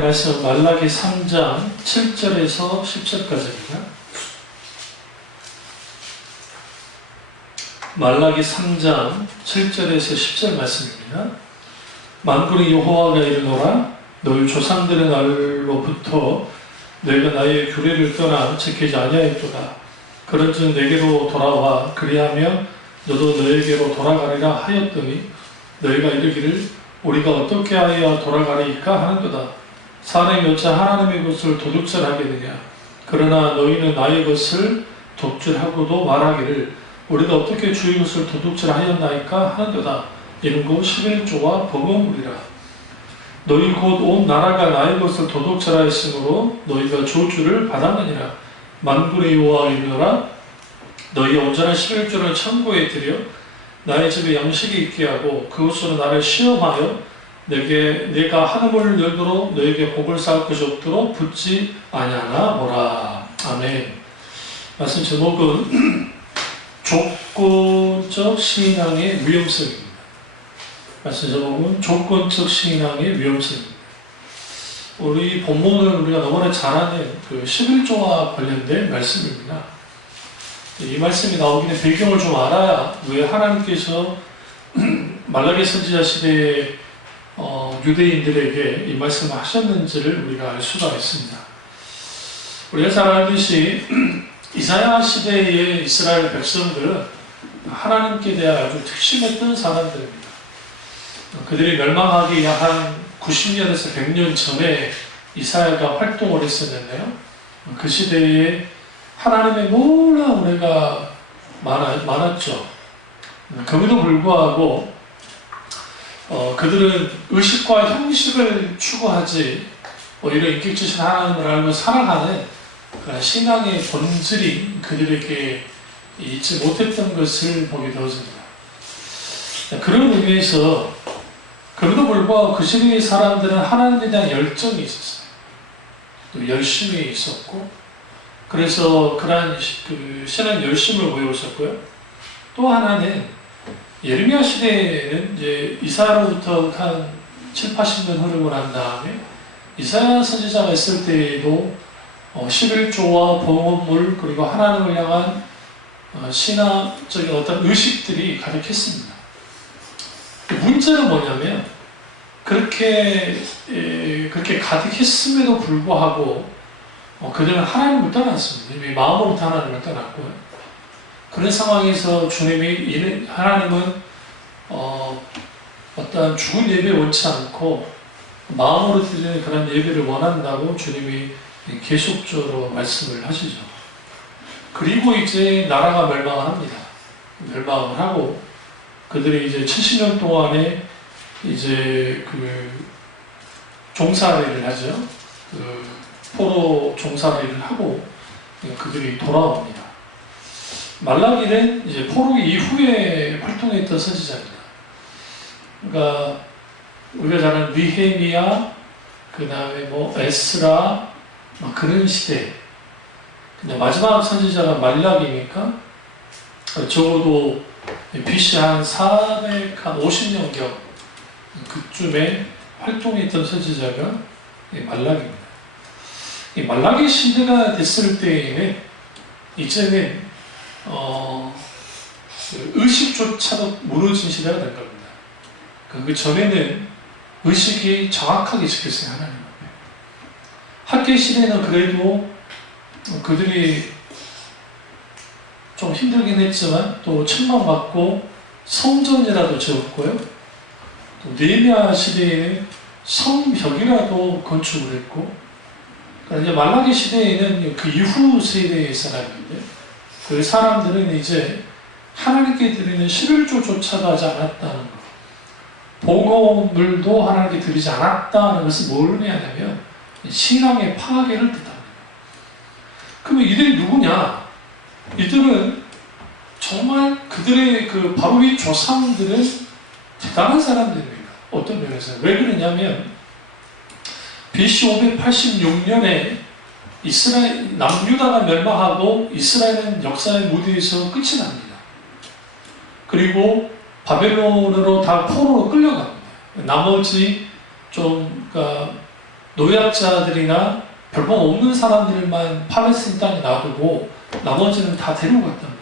말씀 말라기 3장 7절에서 10절까지입니다. 말라기 3장 7절에서 10절 말씀입니다. 만군의 여호와가 이르노라 너희 조상들의 날로부터 내가 나의 규례를 떠나 지키지 아니하였도다. 그런즉 내게로 돌아와 그리하면 너도 너에게로 돌아가리라 하였더니 너희가 이르기를 우리가 어떻게 하여야 돌아가리까 하는도다. 사람이 어찌 하나님의 것을 도둑질하겠느냐. 그러나 너희는 나의 것을 독질하고도 말하기를 우리가 어떻게 주의 것을 도둑질하였나이까 하는도다. 이는 곧 11조와 범어물이라. 너희 곧 온 나라가 나의 것을 도둑질하였으므로 너희가 저주를 받았느니라. 만군의 여호와 이르노라 너희 온전한 11조를 창고에 들여 나의 집에 양식이 있게 하고 그것으로 나를 시험하여 내가 하늘문을 열도록 너에게 복을 쌓을 것이 없도록 붙지 아니하나 보라. 아멘. 말씀 제목은 조건적 신앙의 위험성입니다. 말씀 제목은 조건적 신앙의 위험성입니다. 우리 본문을 우리가 너무나 잘 아는 그 11조와 관련된 말씀입니다. 이 말씀이 나오기 전에 배경을 좀 알아야 왜 하나님께서 말라기 선지자 시대에 유대인들에게 이 말씀을 하셨는지를 우리가 알 수가 있습니다. 우리가 잘 알듯이 이사야 시대의 이스라엘 백성들은 하나님께 대해 아주 특심했던 사람들입니다. 그들이 멸망하기 약 한 90년에서 100년 전에 이사야가 활동을 했었는데요. 그 시대에 하나님의 놀라운 은혜가 많았죠. 그럼에도 불구하고 그들은 의식과 형식을 추구하지 오히려 인격지신 하나님을 알고 살아가는 그런 신앙의 본질이 그들에게 있지 못했던 것을 보게 되었습니다. 그런 의미에서 그럼에도 불구하고 그 시대의 사람들은 하나님에 대한 열정이 있었어요. 또 열심이 있었고 그래서 그러한 신앙 열심을 보여줬었고요. 또 하나는 예레미야 시대에는 이제 이사야로부터 한 7, 80년 흐르고 난 다음에 이사야 선지자가 있을 때에도 11조와 범어물 그리고 하나님을 향한 신앙적인 어떤 의식들이 가득했습니다. 문제는 뭐냐면 그렇게 가득했음에도 불구하고 그들은 하나님을 떠났습니다. 이미 마음으로부터 하나님을 떠났고요. 그런 상황에서 주님이 하나님은 어떤 죽은 예배 원치 않고 마음으로 드리는 그런 예배를 원한다고 주님이 계속적으로 말씀을 하시죠. 그리고 이제 나라가 멸망을 합니다. 멸망을 하고 그들이 이제 70년 동안에 이제 종살이를 하죠. 포로 종살이를 하고 그들이 돌아옵니다. 말라기는 이제 포로 이후에 활동했던 선지자입니다. 그러니까 우리가 잘 아는 느헤미야, 그 다음에 에스라, 그런 시대. 근데 마지막 선지자가 말라기니까 적어도 BC 한 450년경 그쯤에 활동했던 선지자가 말라기입니다. 이 말라기 시대가 됐을 때에는 이제는 의식조차도 무너진 시대가 된 겁니다. 그 전에는 의식이 정확하게 지켰어요. 하나님 앞에. 학계 시대는 그래도 그들이 좀 힘들긴 했지만 또 책망받고 성전이라도 지었고요. 또 느헤미야 시대에는 성벽이라도 건축을 했고, 그러니까 이제 말라기 시대에는 그 이후 세대의 사람인데 그 사람들은 이제 하나님께 드리는 11조조차도 하지 않았다는 것, 복음을도 하나님께 드리지 않았다는 것을 뭘 의미하냐면 신앙의 파괴를 뜻합니다. 그러면 이들이 누구냐? 이들은 정말 그들의 바로 이 조상들은 대단한 사람들입니다. 어떤 면에서 왜 그러냐면 BC 586년에 이스라엘 남유다가 멸망하고 이스라엘은 역사의 무대에서 끝이 납니다. 그리고 바벨론으로 다 포로로 끌려갑니다. 나머지 좀 노약자들이나 별복 없는 사람들만 팔레스틴 땅에 놔두고 나머지는 다 데려갔단 말이에요.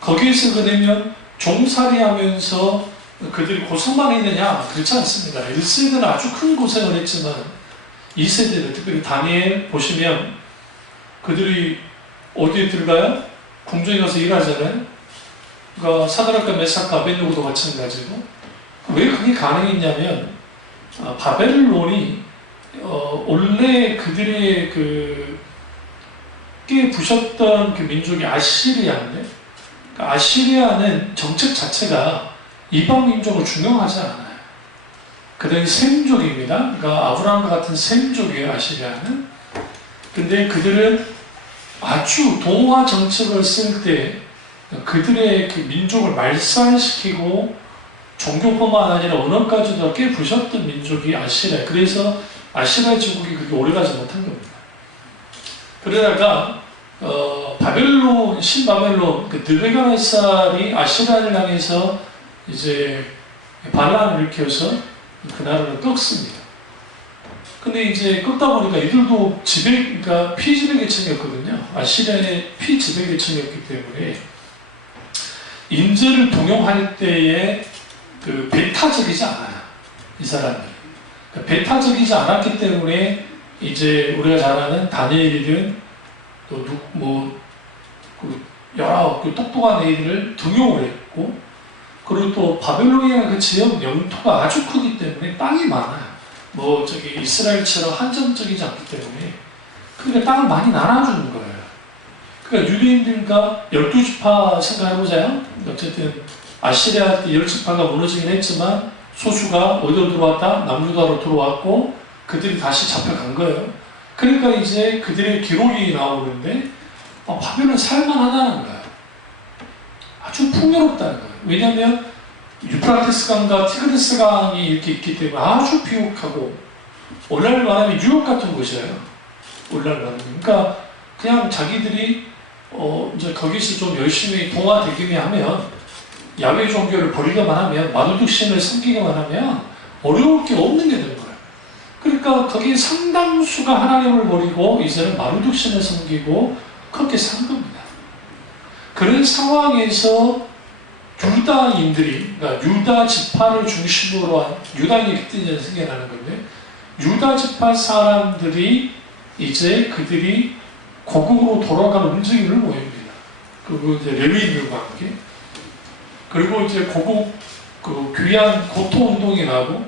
거기에서 그러면 종살이하면서 그들이 고생만 했느냐? 그렇지 않습니다. 1세대는 아주 큰 고생을 했지만 2세대는 특별히 다니엘 보시면 그들이 어디에 들어가요? 궁정에 가서 일하잖아요. 그러니까 사드락과 메삭과 아벳느고도 마찬가지고. 왜 그게 가능했냐면 바벨론이 원래 그들의 꽤 부셨던 그 민족이 아시리아인데, 그러니까 아시리아는 정책 자체가 이방 민족을 중용하지 않아요. 그들이 셈족입니다. 그러니까 아브라함과 같은 셈족이에요, 아시리아는. 근데 그들은 아주 동화 정책을 쓸 때 그들의 그 민족을 말살시키고 종교뿐만 아니라 언어까지도 꽤 부셨던 민족이 아시리아. 그래서 아시리아 제국이 그렇게 오래가지 못한 겁니다. 그러다가 바벨론, 신바벨론, 그 느부갓네살이 아시리아를 향해서 이제 반란을 일으켜서 그 나라를 꺾습니다. 근데 이제 꺾다 보니까 이들도 그러니까 피지배 계층이었거든요. 아시리아의 피지배 계층이었기 때문에 인재를 동용할 때에 그 배타적이지 않아요. 이 사람들이. 그러니까 배타적이지 않았기 때문에 이제 우리가 잘 아는 다니엘이든 또 여러 그 똑똑한 애들을 등용을 했고, 그리고 또 바벨론이라는 그 지역 영토가 아주 크기 때문에 땅이 많아요. 이스라엘처럼 한정적이지 않기 때문에. 그러니까 땅을 많이 나눠주는 거예요. 그러니까 유대인들과 12지파 생각해보자요. 어쨌든 아시리아 때 10지파가 무너지긴 했지만 소수가 어디로 들어왔다? 남유다로 들어왔고 그들이 다시 잡혀간 거예요. 그러니까 이제 그들의 기록이 나오는데 바벨론 살만하다는 거예요. 아주 풍요롭다는 거예요. 왜냐하면 유프라테스 강과 티그리스 강이 이렇게 있기 때문에 아주 비옥하고, 오늘날 말하면 뉴욕 같은 곳이에요. 오늘날 말하면. 그러니까 그냥 자기들이 이제 거기서 좀 열심히 동화되기만 하면, 야훼 종교를 버리기만 하면, 마르둑신을 섬기기만 하면 어려울 게 없는 게 된 거예요. 그러니까 거기 상당수가 하나님을 버리고 이제는 마르둑신을 섬기고 그렇게 산 겁니다. 그런 상황에서 유다인들이, 그러니까 유다 지파를 중심으로 한, 유다인이 그때 생겨나는 건데, 유다 지파 사람들이 이제 그들이 고국으로 돌아가는 움직임을 보입니다. 그리고 이제 레위인들과 함께. 그리고 이제 고국 그 귀한 고토 운동이 나고,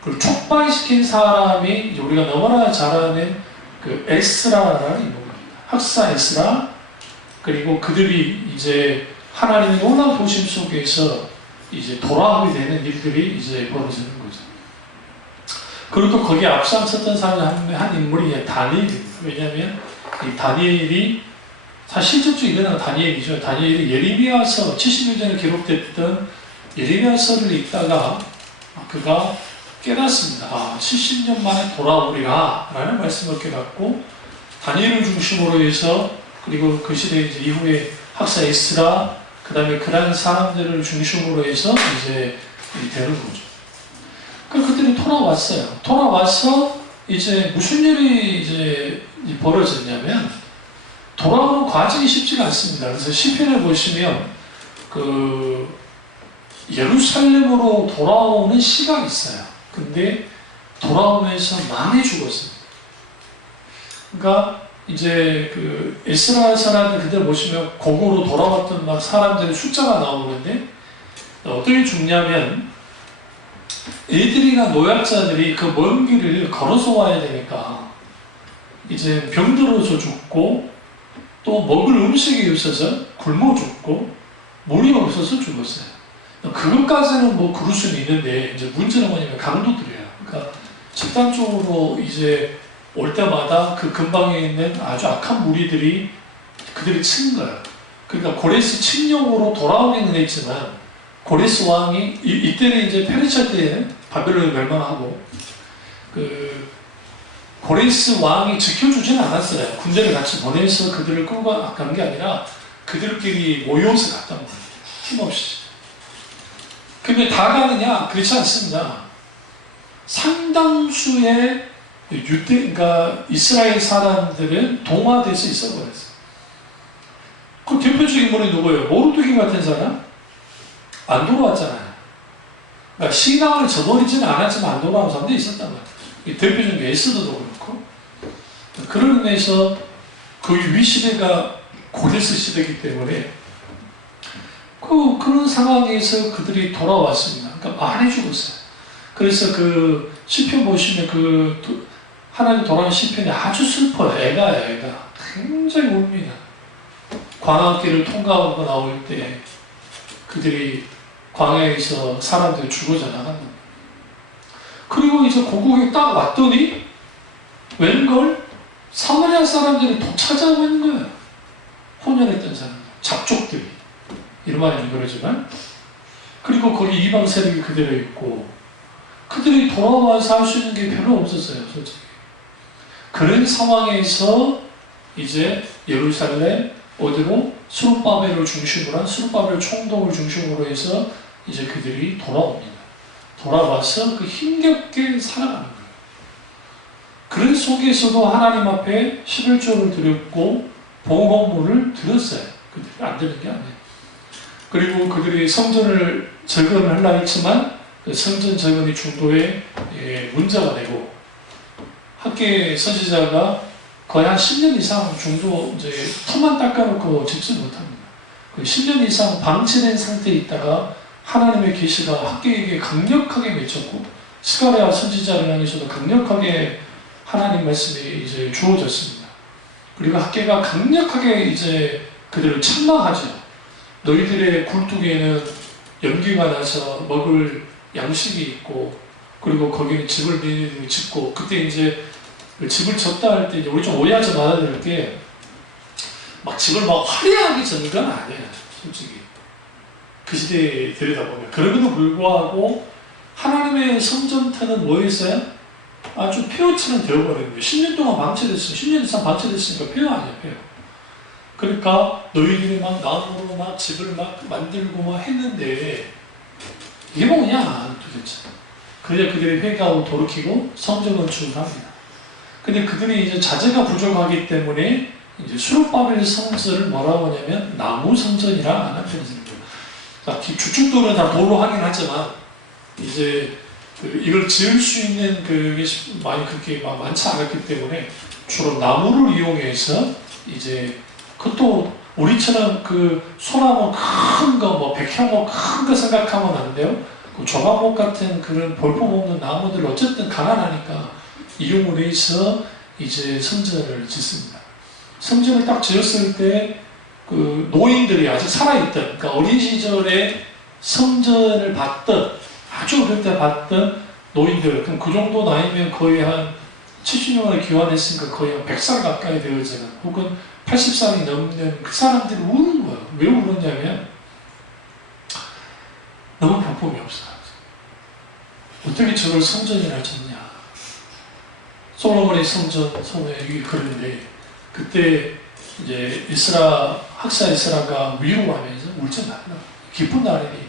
그걸 촉발시킨 사람이 우리가 너무나 잘 아는 그 에스라라는 인물입니다. 학사 에스라. 그리고 그들이 이제 하나님의 놀라운 도심 속에서 이제 돌아오게 되는 일들이 이제 벌어지는 거죠. 그리고 또 거기에 앞장섰던 사람 한 인물이 다니엘입니다. 왜냐하면 이 다니엘이 사실 실질적으로 일어난 다니엘이죠. 다니엘이 예레미야서 70년 전에 기록됐던 예레미야서를 읽다가 그가 깨닫습니다. 70년 만에 돌아오리라 라는 말씀을 깨닫고, 다니엘을 중심으로 해서, 그리고 그 시대 이후에 학사 에스라, 그 다음에 그런 사람들을 중심으로 해서 이제 되는 거죠. 그들이 돌아왔어요. 돌아와서 이제 무슨 일이 이제 벌어졌냐면, 돌아오는 과정이 쉽지가 않습니다. 그래서 시편을 보시면 예루살렘으로 돌아오는 시가 있어요. 근데 돌아오면서 많이 죽었습니다. 그러니까 이제 에스라 사람들 그들 보시면 고국으로 돌아왔던 막 사람들의 숫자가 나오는데, 어떻게 죽냐면 애들이나 노약자들이 그 먼 길을 걸어서 와야 되니까 이제 병들어서 죽고, 또 먹을 음식이 없어서 굶어 죽고, 물이 없어서 죽었어요. 그것까지는 그럴 수는 있는데, 이제 문제는 뭐냐면 강도들이에요. 그러니까 집단적으로 이제 올 때마다 그 근방에 있는 아주 악한 무리들이 그들이 친 거예요. 그러니까 고레스 칙령으로 돌아오기는 했지만, 고레스 왕이 이때는 이제 페르시아 때에는 바벨론이 멸망하고, 고레스 왕이 지켜주지는 않았어요. 군대를 같이 보내서 그들을 끌고 간 게 아니라 그들끼리 모여서 갔단 말이에요. 힘없이. 근데 다 가느냐? 그렇지 않습니다. 상당수의 그러니까 이스라엘 사람들은 동화돼서 있어버렸어요. 그 대표적인 분이 누구예요? 모르드기 같은 사람? 안 돌아왔잖아요. 그러니까 신앙을 저버리지는 않았지만 안 돌아온 사람들이 있었단 말이에요. 대표적인 에스더도 그렇고. 그런 의미에서 거의 위시대가 고레스 시대이기 때문에 그런 상황에서 그들이 돌아왔습니다. 그러니까 많이 죽었어요. 그래서 그 시편 보시면 하나님 돌아온 시편이 아주 슬퍼요. 애가 굉장히 웁니다. 광야길을 통과하고 나올 때 그들이 광야에서 사람들이 죽어져 나간다. 그리고 이제 고국에 딱 왔더니 웬걸 사마리아 사람들이 더 찾아오고 있는 거예요. 혼혈했던 사람들, 잡족들이. 이런 말은 그러지만 그리고 거기 이방 세력이 그대로 있고 그들이 돌아와서 할 수 있는 게 별로 없었어요. 솔직히. 그런 상황에서 이제 예루살렘 어디로? 스룹바벨을 중심으로 한 스룹바벨 총독을 중심으로 해서 이제 그들이 돌아옵니다. 돌아와서 그 힘겹게 살아가는 거예요. 그런 속에서도 하나님 앞에 11조를 드렸고 봉헌물을 드렸어요. 그들이 안 드는 게 아니에요. 그리고 그들이 성전을 재건을 하려 했지만 그 성전 재건이 중도에 문제가 되고 학계 선지자가 거의 한 10년 이상 중도 이제 터만 닦아놓고 짓지 못합니다. 10년 이상 방치된 상태에 있다가 하나님의 계시가 학계에게 강력하게 맺혔고 스가랴 선지자를 향해서도 강력하게 하나님 말씀이 이제 주어졌습니다. 그리고 학계가 강력하게 이제 그들을 책망하죠. 너희들의 굴뚝에는 연기가 나서 먹을 양식이 있고 그리고 거기는 집을 짓고 그때 이제 집을 졌다 할 때 우리 좀 오해하지 말아야 될 게 막 집을 막 화려하게 짓는 건 아니에요. 솔직히 그 시대에 들여다보면 그럼에도 불구하고 하나님의 성전터는 뭐였어요? 아주 폐허처럼 되어버린 거예요. 10년 동안 방치됐어요. 10년 이상 방치됐으니까 폐허 아니에요. 폐허. 그러니까 너희들이 막 나무로 막 집을 막 만들고 막 했는데 이게 뭐냐 도대체. 그래야 그들이 회개하고 돌이키고 성전 건축을 합니다. 근데 그들이 이제 자재가 부족하기 때문에 이제 수룹바벨 성전을 뭐라고 하냐면 나무 성전이라 하는 편입니다. 그러니까 주축도는 다 돌로 하긴 하지만 이제 이걸 지을 수 있는 그게 많이 그렇게 많지 않았기 때문에 주로 나무를 이용해서 이제 그것도 우리처럼 그 소나무 큰 거, 뭐 백향목 큰 거 생각하면 안 돼요. 그 조각목 같은 그런 볼품 없는 나무들 어쨌든 가난하니까 이용을 해서 이제 성전을 짓습니다. 성전을 딱 지었을 때 그 노인들이 아직 살아있던, 그러니까 어린 시절에 성전을 봤던, 아주 어릴 때 봤던 노인들, 그럼 그 정도 나이면 거의 한 70년을 기원했으니까 거의 한 100살 가까이 되어지는, 혹은 80살이 넘는 그 사람들이 우는 거예요. 왜 우느냐면 너무 볼품이 없어요. 어떻게 저걸 성전이라 짓냐. 솔로몬의 성전, 여기 그런데 그때 이제 학사 에스라가 위로하면서 울잖아요. 기쁜 날이니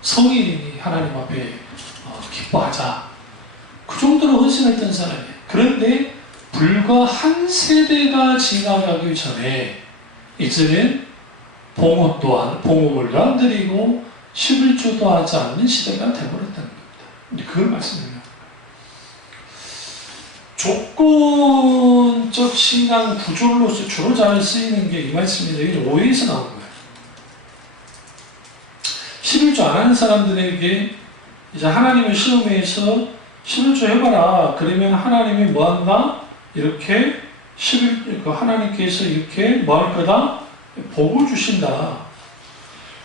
성인이니 하나님 앞에 기뻐하자. 그 정도로 헌신했던 사람이에요. 그런데 불과 한 세대가 지나가기 전에 이제는 봉헌물도 안 드리고 11조도 하지 않는 시대가 되어버렸다는 겁니다. 그걸 말씀드려요. 조건적 신앙 구절로서 주로 잘 쓰이는 게 이 말씀인데 이게 오해에서 나온 거예요. 11조 안 하는 사람들에게 이제 하나님의 시험에서 11조 해봐라. 그러면 하나님이 뭐 한다? 이렇게 하나님께서 이렇게 뭐 할 거다? 복을 주신다.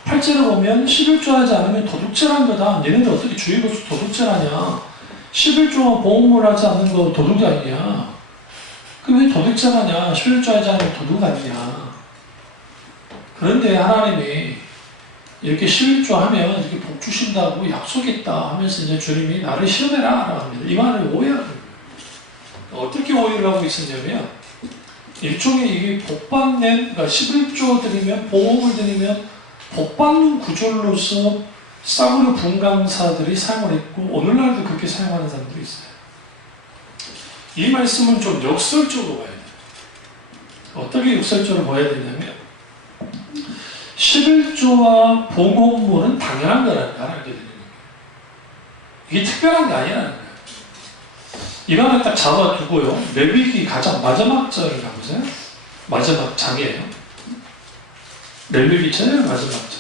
8절을 보면 11조 하지 않으면 도둑질한 거다. 얘네들 어떻게 주의 보수 도둑질하냐. 11조만 봉헌물 하지 않는 거 도둑이 아니냐. 그럼 왜 도둑질하냐. 11조 하지 않으면 도둑 아니냐. 그런데 하나님이 이렇게 11조 하면 이렇게 복 주신다고 약속했다 하면서 이제 주님이 나를 시험해라 라고 합니다. 이 말을 오해하는 거예요. 어떻게 오해를 하고 있었냐면 일종의 이게 복받는, 그러니까 11조 드리면, 봉헌을 드리면 복받는 구절로서 싸구려 분강사들이 사용을 했고 오늘날도 그렇게 사용하는 사람들이 있어요. 이 말씀은 좀 역설적으로 봐야 돼요. 어떻게 역설적으로 봐야 되냐면 11조와 봉헌문은 당연한 거라는 걸 알게 되는 거예요. 이게 특별한 게 아니라는 거예요. 이거 하나 딱 잡아두고요. 레위기 가장 마지막 절을 가보세요. 마지막 장이에요. 레위기 제일 마지막 절.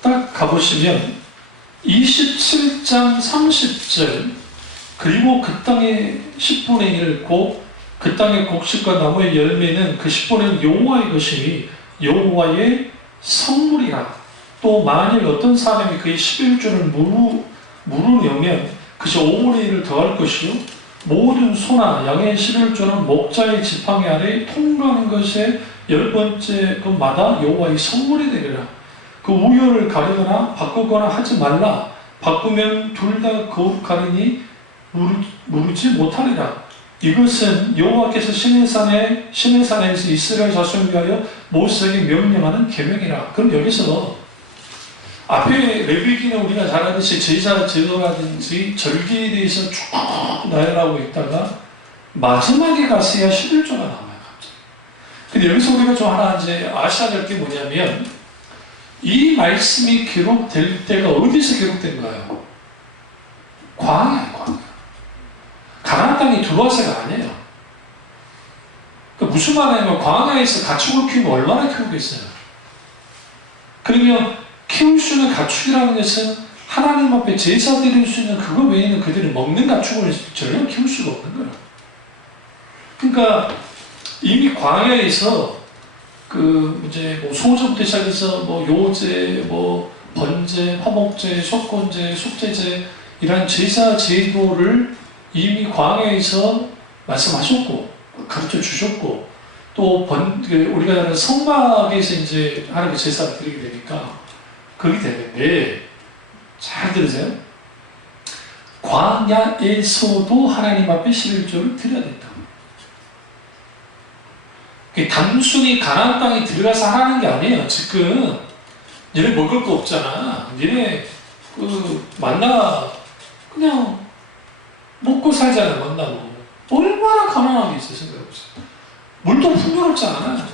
딱 가보시면 27장 30절 그리고 그 땅의 10분의 1 곧 그 땅의 곡식과 나무의 열매는 그 10분의 1 여호와의 것이니 여호와의 성물이라. 또 만일 어떤 사람이 그의 11조를 물으려면 그저 5분의 1을 더할 것이요 모든 소나 양의 11조는 목자의 지팡이 아래 통과하는 것에 10번째 것마다 여호와의 성물이 되리라. 그 우열을 가리거나 바꾸거나 하지 말라. 바꾸면 둘 다 거룩하리니 무르지 못하리라. 이것은 여호와께서 시내산에서 이스라엘 자손을 위하여 모세에게 명령하는 계명이라. 그럼 여기서 앞에 레위기는 우리가 잘 알듯이 제사 제도라든지 절기에 대해서 쭉 나열하고 있다가 마지막에 가서야 11조가 나와요. 갑자기. 근데 여기서 우리가 좀 하나 이제 아셔야 될 게 뭐냐면 이 말씀이 기록될 때가 어디서 기록된가요? 광야예요, 광야. 가나안 땅이 들어와서가 아니에요. 무슨 말이냐면 광야에서 가축을 키우면 얼마나 키우겠어요? 그러면 키울 수 있는 가축이라는 것은 하나님 앞에 제사 드릴 수 있는 그거 외에는 그들이 먹는 가축을 전혀 키울 수가 없는 거예요. 그러니까 이미 광야에서 이제 소제부터 시작해서 요제, 번제, 화목제, 속건제, 속제제 이런 제사 제도를 이미 광야에서 말씀하셨고 가르쳐 주셨고 또 우리가 성막에서 이제 하나님께 제사를 드리게 되니까 그렇게 되는데 잘 들으세요. 광야에서도 하나님 앞에 11조를 드려야 된다. 단순히 가나안 땅에 들어가서 하라는 게 아니에요. 지금 얘네 먹을 거 없잖아. 얘네 만나 그냥 먹고 살잖아. 만나 먹으면 얼마나 가난하게 있어 생각해보세요. 물도 풍요롭지 않아요.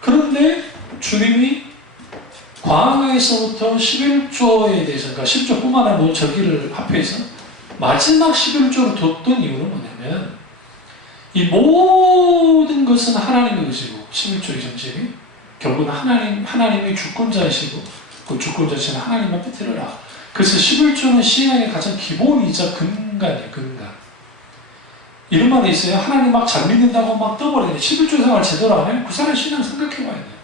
그런데 주님이 광야에서부터 11조에 대해서 그러니까 10조뿐만 아니라 절기를 합해서 마지막 11조를 뒀던 이유는 뭐냐면 이 모든 것은 하나님의 것이고 11조의 정신이 결국은 하나님이 주권자이시고 그 주권자이신 하나님 앞에 드려라. 그래서 11조는 신앙의 가장 기본이자 근간이에요. 근간. 이런 말이 있어요. 하나님 막 잘 믿는다고 막 떠버리네. 11조 생활 제대로 안 해요? 그 사람 신앙 생각해봐야 돼요.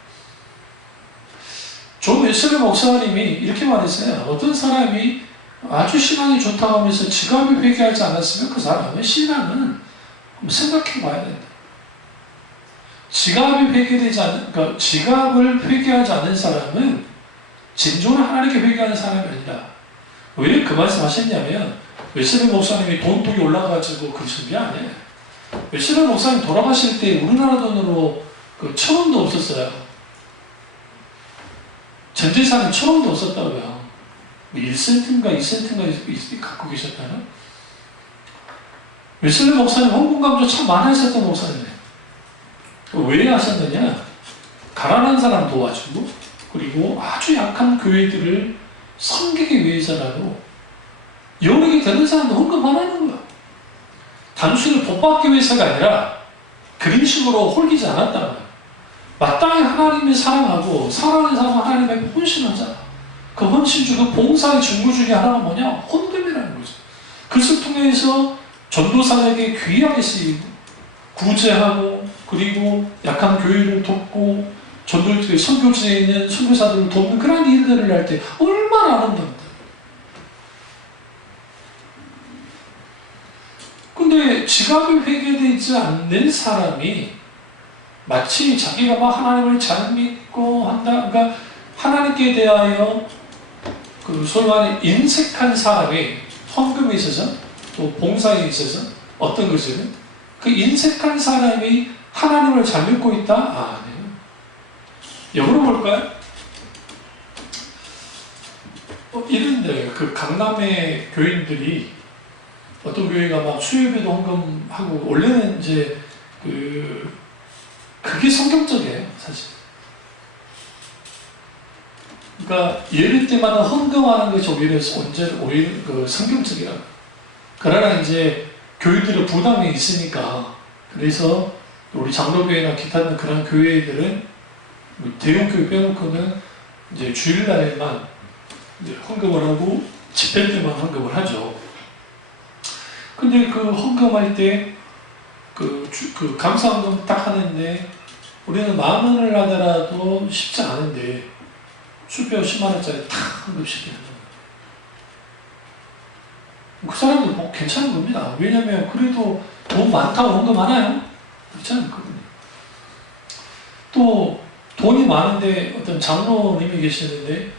존 웨슬리 목사님이 이렇게 말했어요. 어떤 사람이 아주 신앙이 좋다고 하면서 지갑을 회개하지 않았으면 그 사람은 신앙은 생각해봐야 된다. 지갑을 회개하지 않은 사람은 진정으로 하나님께 회개하는 사람이 아니라 왜 그 말씀 하셨냐면 웨슬리 목사님이 돈독이 올라가지고 그러신 게 아니에요. 웨슬리 목사님 돌아가실 때 우리나라 돈으로 1,000원도 없었어요. 전 재산이 1,000원도 없었다고요. 1센트인가 2센트인가 갖고 계셨다나? 웨슬리 목사님 헌금 감조 참 많이 하셨던 목사님이에요. 왜 하셨느냐? 가난한 사람 도와주고 그리고 아주 약한 교회들을 섬기기 위해서라도 여력이 되는 사람도 헌금 안 하는 거야. 단순히 복받기 위해서가 아니라 그런 식으로 홀리지 않았다는 거야. 마땅히 하나님을 사랑하고 사랑하는 사람 하나님에게 헌신하자. 그 헌신 그 봉사의 증거 중에 하나가 뭐냐? 헌금이라는 거죠. 그것을 통해서 전도사에게 귀하게 쓰이고 구제하고 그리고 약한 교회를 돕고 선교지에 있는 선교사들을 돕는 그런 일들을 할 때 얼마나 아름답다. 근데 지갑을 회개되지 않는 사람이 마치 자기가 막 하나님을 잘 믿고 한다. 그러니까 하나님께 대하여 소위 말해 인색한 사람이 헌금에 있어서 또 봉사에 있어서 어떤 것을 그 인색한 사람이 하나님을 잘 믿고 있다? 아니에요. 역으로 볼까요? 이런데 그 강남의 교인들이 어떤 교회가 막 수요예배도 헌금하고 원래는 이제 그게 성경적이에요, 사실. 그러니까 예배 때마다 헌금하는 것이 오히려 그 성경적이라고. 그러나 이제 교회들의 부담이 있으니까 그래서 우리 장로교회나 기타 그런 교회들은 대형 교회 빼놓고는 이제 주일날에만 이제 헌금을 하고 집회 때만 헌금을 하죠. 근데 그 헌금할 때 그 감사헌금 딱 하는데 우리는 10,000원을 하더라도 쉽지 않은데 수표 10만원짜리 탁 헌금시키는 거예요. 그 사람들 뭐 괜찮은 겁니다. 왜냐면 그래도 돈 많다고 헌금하나요? 그렇지 않거든요. 또 돈이 많은데 어떤 장로님이 계시는데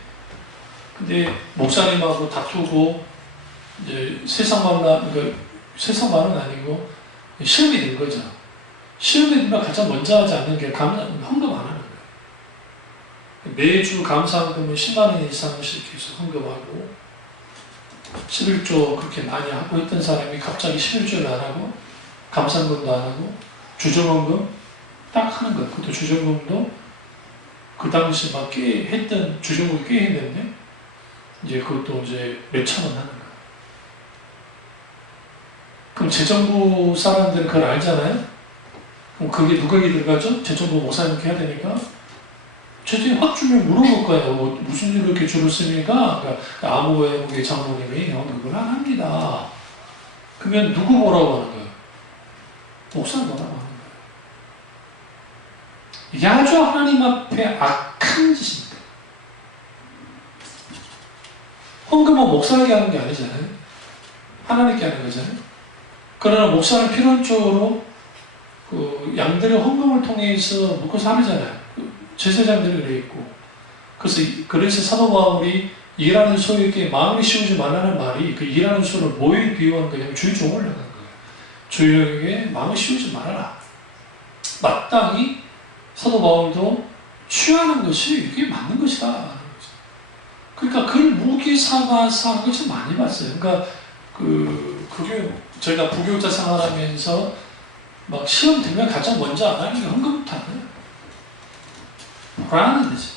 근데 목사님하고 다투고 이제 세상만은 아니고 시험이 된 거죠. 시험이 되면 가장 먼저 하지 않는 게 헌금 안 하는 거예요. 매주 감사헌금은 10만원 이상씩 해서 헌금하고 11조 그렇게 많이 하고 있던 사람이 갑자기 11조를 안 하고 감사헌금도 안 하고 주정헌금 딱 하는 거예요. 그것도 주정헌금도 그 당시 막 했던 주정헌금이 꽤 했는데 이제 그것도 이제 몇천원 하는 거예요. 그럼 재정부 사람들은 그걸 알잖아요? 그럼 그게 누구에게 들어가죠? 재정부 목사님께 해야 되니까 최대한 확 주면 물어볼 거예요. 무슨 일로 이렇게 줄을 씁니까? 그러니까 아무외국의 장로님이 그걸 안 합니다. 그러면 누구 뭐라고 하는 거예요? 목사 뭐라고 하는 거예요? 이게 아주 하나님 앞에 악한 짓입니다. 헌금은 목사에게 하는 게 아니잖아요. 하나님께 하는 거잖아요. 그러나 목사는 필연적으로 그 양들의 헌금을 통해서 먹고 살잖아요. 제사장들이 그래 있고. 그래서 사도 바울이 일하는 소에게 마음이 씌우지 말라는 말이 그 일하는 소를 뭐에 비유한 거냐면 주의 종을 나간 거예요. 주에게 마음을 씌우지 말아라. 마땅히 사도 바울도 취하는 것이 이게 맞는 것이다. 그러니까 그걸 무기 삼아서 하는 것을 많이 봤어요. 그러니까 그게 저희가 부교육자 생활하면서 막 시험 들면 가장 먼저 안 하는 게 헌금부터 안 해요. 뭐라는 거지.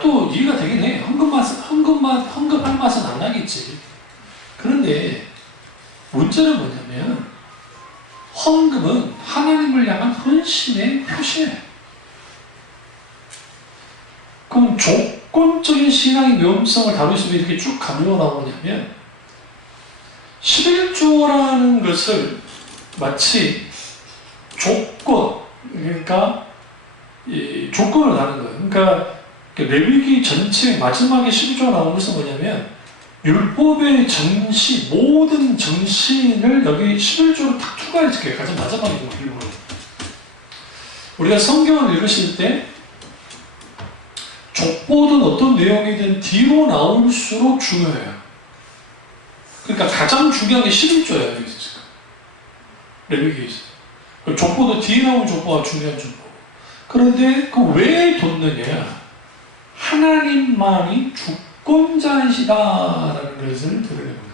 또 이해가 되긴 해. 헌금할 맛은 안 나겠지. 그런데 문제는 뭐냐면 헌금은 하나님을 향한 헌신의 표시예요. 그럼 조건적인 신앙의 위험성을 다루면서 이렇게 쭉 가물어 나오냐면 11조라는 것을 마치 조건, 그러니까 조건을 하는 거예요. 그러니까 레위기 전체 마지막에 11조가 나오는 것은 뭐냐면 율법의 정신, 모든 정신을 여기 11조로 탁 추가해줄게요. 가장 마지막에 일부러. 우리가 성경을 읽으실 때 족보든 어떤 내용이든 뒤로 나올수록 중요해요. 그러니까 가장 중요한 게 11조예요. 여기서 레위기에서. 족보도 뒤에 나오는 족보가 중요한 족보. 그런데 그 왜 뒀느냐? 하나님만이 주권자이시다라는 것을 드러내는 거예요.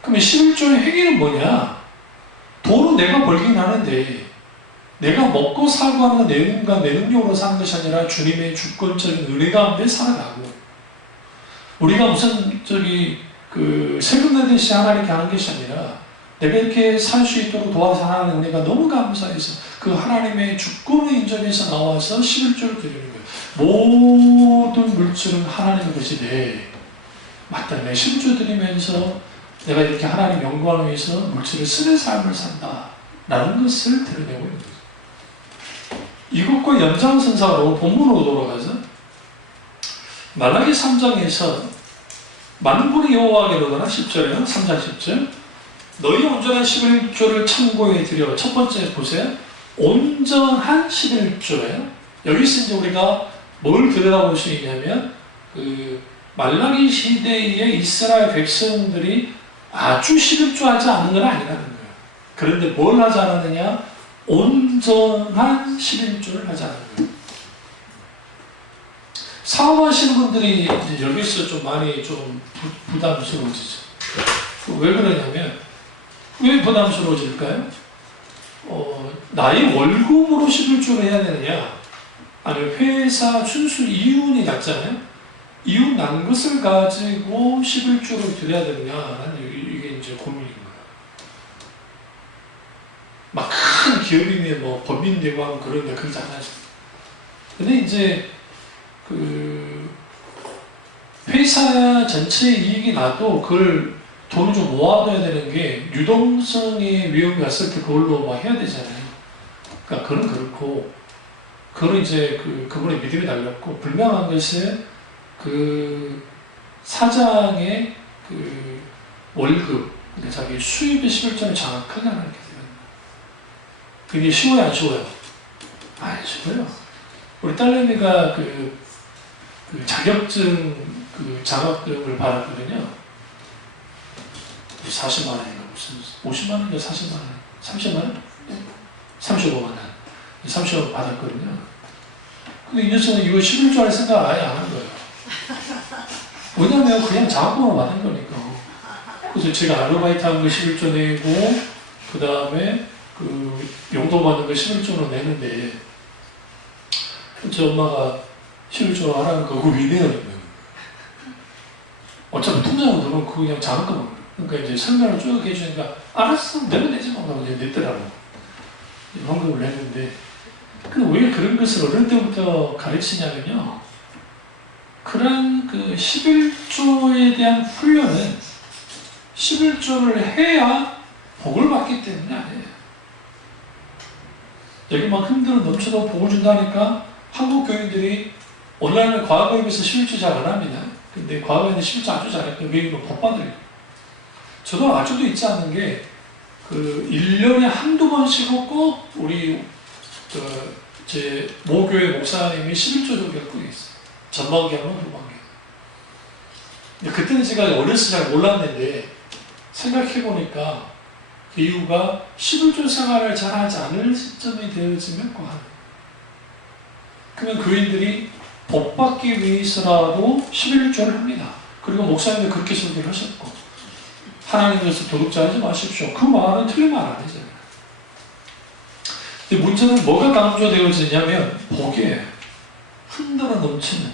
그러면 11조의 행위는 뭐냐? 돈은 내가 벌긴 하는데 내가 먹고 살고 하는 내 눈과 내 능력으로 사는 것이 아니라 주님의 주권적인 은혜 가운데 살아가고 우리가 무슨 세금 내듯이 하나님께 하는 것이 아니라 내가 이렇게 살 수 있도록 도와서 하나님 은혜가 너무 감사해서 그 하나님의 주권을 인정해서 나와서 11조를 드리는 거예요. 모든 물질은 하나님의 것이되 맞다. 내 11조 드리면서 내가 이렇게 하나님 영광을 위해서 물질을 쓰는 삶을 산다 라는 것을 드러내고 있는 거죠. 이것과 연장선상으로 본문으로 돌아가서 말라기 3장에서 만군의 여호와께로더나 10절에요. 3장 10절 너희 온전한 11조를 참고해 드려. 첫 번째 보세요. 온전한 11조예요. 여기서 이제 우리가 뭘 들여다볼 수 있냐면 말라기 시대의 이스라엘 백성들이 아주 11조 하지 않은 건 아니라는 거예요. 그런데 뭘 하지 않았느냐? 온전한 11조를 하지 않은 거예요. 사업하시는 분들이 이제 여기서 좀 많이 좀 부담스러워지죠. 왜 그러냐면, 왜 부담스러워질까요? 나의 월급으로 11조를 해야 되느냐? 아니면 회사 순수 이윤이 났잖아요? 이윤 난 것을 가지고 11조를 드려야 되느냐라는 이게 이제 고민인 거예요. 막 큰 기업이면 뭐 법인 되고 하면 그런데 그러지 않아요. 근데 이제 그 회사 전체 이익이 나도 그걸 돈을 좀 모아둬야 되는 게 유동성의 위험이 왔을 때 그걸로 막 해야 되잖아요. 그러니까 그건 그렇고, 그건 이제 그분의 믿음이 달렸고, 분명한 것은 그 사장의 그 월급, 그러니까 자기 수입의 11조를 장악하게 하는 게 돼요. 그게 쉬워요, 안 쉬워요? 안 쉬워요. 우리 딸내미가 그 자격증 장학금을 받았거든요. 40만 원인가 무슨 50만 원인가 40만 원, 30만 원? 35만 원, 30만 원 받았거든요. 근데 이 녀석은 이거 11조 할 생각 아예 안 한 거예요. 왜냐면 그냥 장학금을 받은 거니까. 그래서 제가 아르바이트 한 거 11조 내고, 그 다음에 그 용돈 받는 거 11조로 내는데, 저 엄마가 11조 하라는 거 그거 왜 내야 되는 거예요? 어차피 통장으로 들어오면 그거 그냥 장학금을. 그러니까 이제 설명을 쭉 해주니까 알았어 내면 되지 뭐 하고 이제 냈더라고. 현금을 냈는데, 근데 왜 그런 것을 어릴 때부터 가르치냐면요, 그런 그 11조에 대한 훈련은 11조를 해야 복을 받기 때문에 아니에요. 여기 막 흔들어 넘쳐도 복을 준다니까 한국 교인들이 온라인을 과거에 비해서 11조 잘 안 합니다. 근데 과거에는 11조 아주 잘했고 외국으로 복 받으려고. 저도 아주도 있지 않는 게, 그 1년에 한두 번씩은 꼭 우리 제 모교회 목사님이 11조 적용하고 있어요. 전반기하고 후반기. 그때는 제가 어렸을 때 잘 몰랐는데 생각해보니까 그 이유가 11조 생활을 잘하지 않을 시점이 되어지면 과한. 그러면 교인들이 복받기 위해서라도 11조를 합니다. 그리고 목사님도 그렇게 설교를 하셨고, 하나님께서 도둑질하지 마십시오. 그 말은 틀린 말 아니잖아요. 근데 문제는 뭐가 강조되어지냐면 복이에요. 흔들어 넘치는,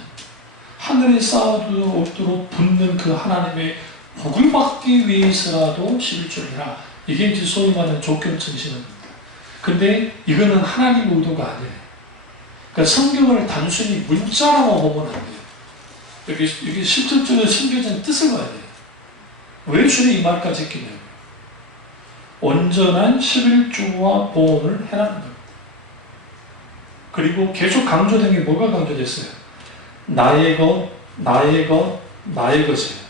하늘에 쌓아도 없도록 붙는 그 하나님의 복을 받기 위해서라도 11조이라. 이게 이제 소위 말하는 조건층 신앙입니다. 근데 이거는 하나님의 의도가 아니에요. 그러니까 성경을 단순히 문자라고 보면 안 돼요. 여기 실질적으로 숨겨진 뜻을 봐야 돼요. 왜 주님 이 말까지 했겠냐면, 온전한 11조와 보온을 해라는 겁니다. 그리고 계속 강조된 게 뭐가 강조됐어요? 나의 것, 나의 것, 나의 것이에요.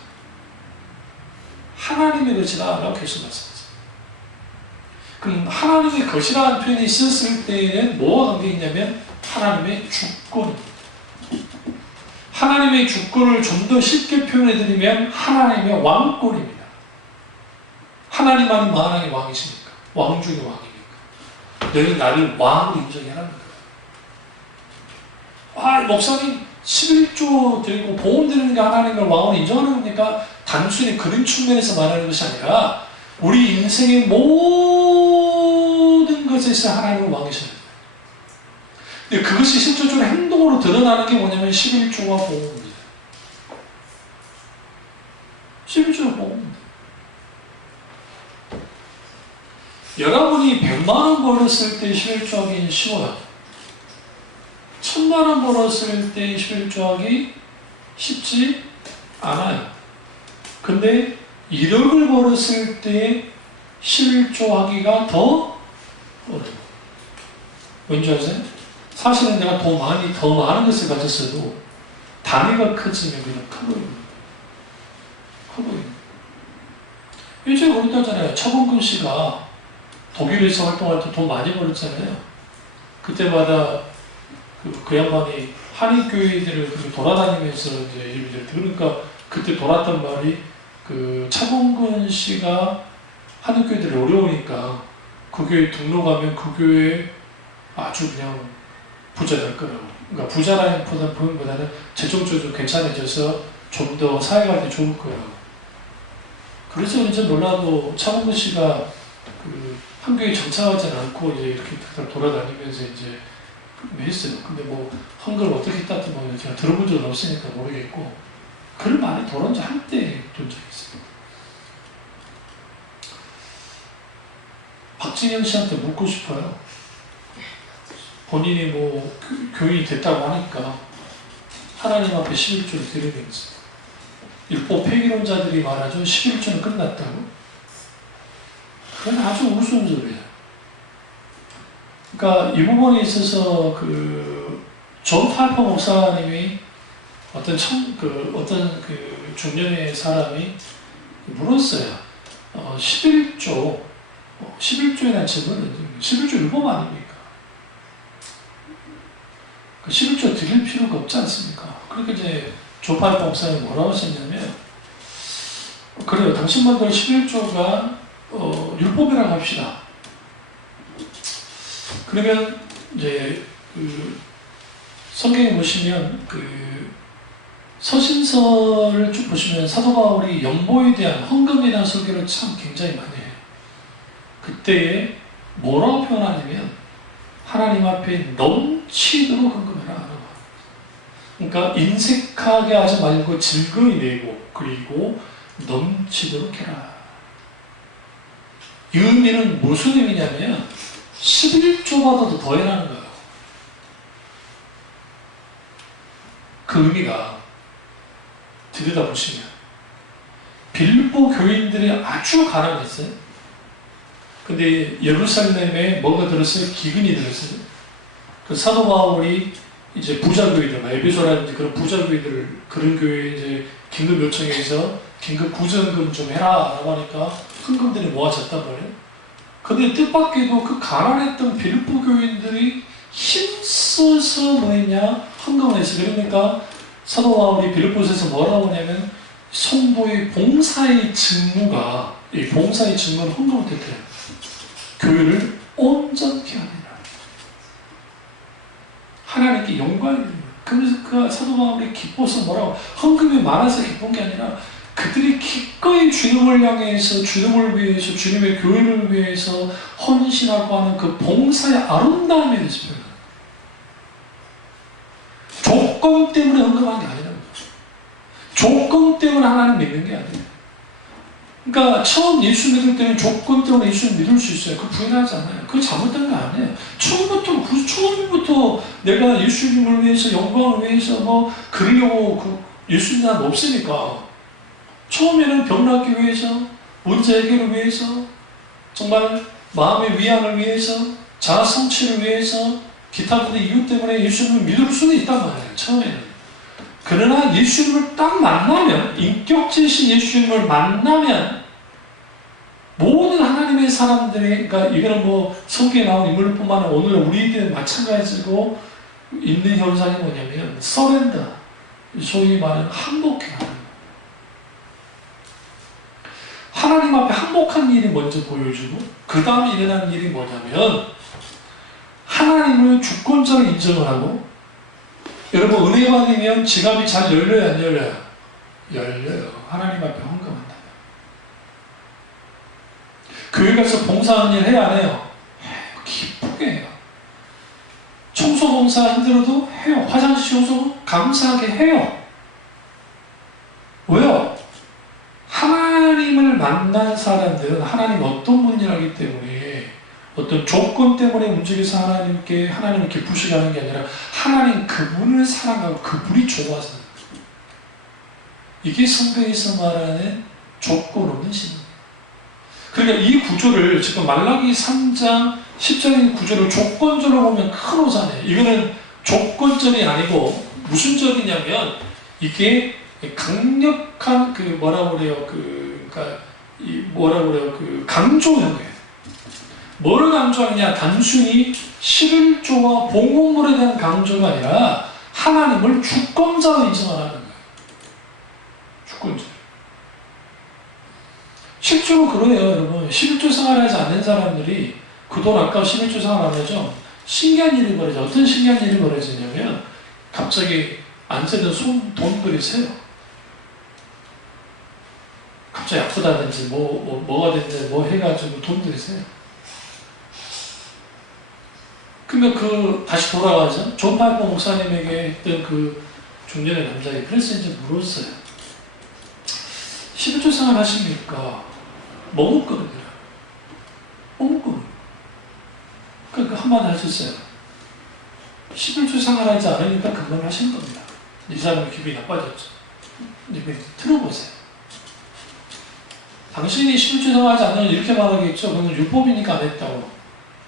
하나님의 것이다 라고 계속 말씀하세요. 그럼 하나님의 것이라는 표현이 쓰였을 때에는 뭐와 관계 있냐면 하나님의 주권. 하나님의 주권을 좀 더 쉽게 표현해드리면 하나님의 왕권입니다. 하나님만이 만왕의 왕이시니까. 왕 중의 왕이니까. 너는 나를 왕으로 인정해라는 거예요. 목사님 11조 드리고 보험 드리는 게 하나님을 왕으로 인정하는 겁니까? 단순히 그런 측면에서 말하는 것이 아니라 우리 인생의 모든 것에서 하나님은 왕이십니다. 근데 그것이 실질적으로 행동으로 드러나는 게 뭐냐면 11조와 보험입니다. 11조와 보험입니다. 여러분이 100만원 벌었을 때 11조 하기 쉬워요. 1000만원 벌었을 때 11조 하기 쉽지 않아요. 근데 1억을 벌었을 때 11조 하기가 더 어려워요. 왠지 아세요? 사실은 내가 더 많은 것을 가졌어도 단위가 커지면 그냥 커 보입니다. 커 보입니다. 요즘 그렇다잖아요. 차범근 씨가 독일에서 활동할 때 돈 많이 벌었잖아요. 그때마다 그 양반이 한인교회들을 돌아다니면서 이제 일을 들으니까 그때 돌았던 말이, 그 차범근 씨가 한인교회들이 어려우니까 그 교회 등록하면 그 교회에 아주 그냥 부자 될 거라고. 그러니까 부자라는 부분보다는 재정적으로 좀 괜찮아져서 좀 더 사회가 좋을 거라고. 그래서 이제 놀라도 차범근 씨가 그 한교에 정착하지 않고 이제 이렇게 돌아다니면서 이제 했어요. 근데 뭐 한글 어떻게 했다든 뭐 제가 들어본 적은 없으니까 모르겠고 글 많이 돌은 적 한때 본 적이 있어요. 박진영 씨한테 묻고 싶어요. 본인이 뭐 교인이 됐다고 하니까 하나님 앞에 11조를 드리면서 율법 폐기론자들이 말하죠. 11조는 끝났다고. 그건 아주 우스운 소리예요. 그러니까 이 부분에 있어서 존 팔퍼 목사님이 어떤 중년의 사람이 물었어요. 11조라는 질문은 11조 율법 아닙니까? 11조 드릴 필요가 없지 않습니까? 그러니까 이제 존 팔퍼 목사님이 뭐라고 하셨냐면, 그래요. 당신만들 11조가 율법이라고 합시다. 그러면 이제 성경에 보시면 서신서를 쭉 보시면 사도 바울이 연보에 대한 헌금에 대한 설교를 참 굉장히 많이 해요. 그때에 뭐라고 표현하냐면 하나님 앞에 넘치도록 헌금해라. 그러니까 인색하게 하지 말고 즐거이 내고 그리고 넘치도록 해라. 이 의미는 무슨 의미냐면 11조보다도 더 해라는 거예요. 그 의미가 들여다보시면 빌립보 교인들이 아주 가난했어요. 근데 예루살렘에 뭐가 들었어요? 기근이 들었어요. 그 사도 바울이 이제 부자 교회들, 에베소라든지 그런 부자 교회들, 그런 교회에 이제 긴급 요청해서 긴급 구제헌금 좀 해라 라고 하니까 헌금들이 모아졌단 말이에요. 근데 뜻밖에도 그 가난했던 빌립보 교인들이 힘써서 뭐 했냐? 헌금을 했어요. 그러니까 사도 바울이 빌립보서에서 뭐라고 하냐면 성도의 봉사의 직무가, 이 봉사의 직무는 헌금을 뜻해요. 교회를 온전케 하느라. 하나님께 영광이 있는 거예요. 그래서 그 사도 바울이 기뻐서 뭐라고, 헌금이 많아서 기쁜 게 아니라 그들이 기꺼이 주님을 향해서, 주님을 위해서, 주님의 교회를 위해서 헌신하고 하는 그 봉사의 아름다움에 대해서 표현합니다. 조건 때문에 헌금한 게 아니라는 거죠. 조건 때문에 하나님 믿는 게 아니에요. 그러니까 처음 예수 믿을 때는 조건 때문에 예수를 믿을 수 있어요. 그거 부인하지 않아요. 그거 잘못된 거 아니에요. 처음부터 내가 예수님을 위해서, 영광을 위해서 뭐 그러려고 예수 믿는 사람 없으니까. 처음에는 병 낫기 위해서, 문제 해결을 위해서, 정말 마음의 위안을 위해서, 자아 성취를 위해서, 기타 등의 이유 때문에 예수님을 믿을 수는 있단 말이에요. 처음에는. 그러나 예수님을 딱 만나면, 인격체신 예수님을 만나면 모든 하나님의 사람들이, 그러니까 이거는 뭐 성경에 나온 인물뿐만 아니라 오늘 우리들 마찬가지고 있는 현상이 뭐냐면 서렌더, 소위 말하는 항복해요. 하나님 앞에 항복한 일이 먼저 보여주고 그 다음에 일어나는 일이 뭐냐면 하나님을 주권자로 인정을 하고, 여러분 은혜 받으면 지갑이 잘 열려요 안 열려요? 열려요. 하나님 앞에 헌금한다. 교회 가서 봉사하는 일 해야 안 해요? 해요. 기쁘게 해요. 청소 봉사 힘들어도 해요. 화장실 청소 감사하게 해요. 왜요? 하나님을 만난 사람들은 하나님 어떤 분이라기 때문에 어떤 조건 때문에 움직여서 하나님을 기쁘시게 하는 게 아니라 하나님 그분을 사랑하고 그분이 좋아서, 이게 성경에서 말하는 조건 없는 신앙이에요. 그러니까 이 구조를 지금 말라기 3장 10절의 구조를 조건절로 보면 큰 오산이에요. 이거는 조건절이 아니고 무슨 절이냐면 이게 강력한 강조형이에요. 뭘 강조하느냐? 단순히 11조와 봉헌물에 대한 강조가 아니라 하나님을 주권자로 인정하라는 거예요. 주권자. 실제로 그래요, 여러분. 11조 생활하지 않는 사람들이 그 돈 아까워 11조 생활 안 하죠? 신기한 일이 벌어져. 어떤 신기한 일이 벌어지냐면 갑자기 안 쓰던 돈들이 새요. 갑자기 아프다든지 뭐가 됐는지 뭐 해가지고 돈들이 새요. 그러면 다시 돌아가죠. 존 파이퍼 목사님에게 했던 그 중년의 남자에게 그래서 이제 물었어요. 11조 생활 하십니까? 뭐 먹거든요. 뭐 먹거든요. 그러니까 한마디 하셨어요. 11조 생활하지 않으니까 그걸 하신 겁니다. 이 사람은 기분이 나빠졌죠. 이제 들어보세요. 당신이 11조 생활하지 않으면 이렇게 말하겠죠. 그건 율법이니까 안 했다고.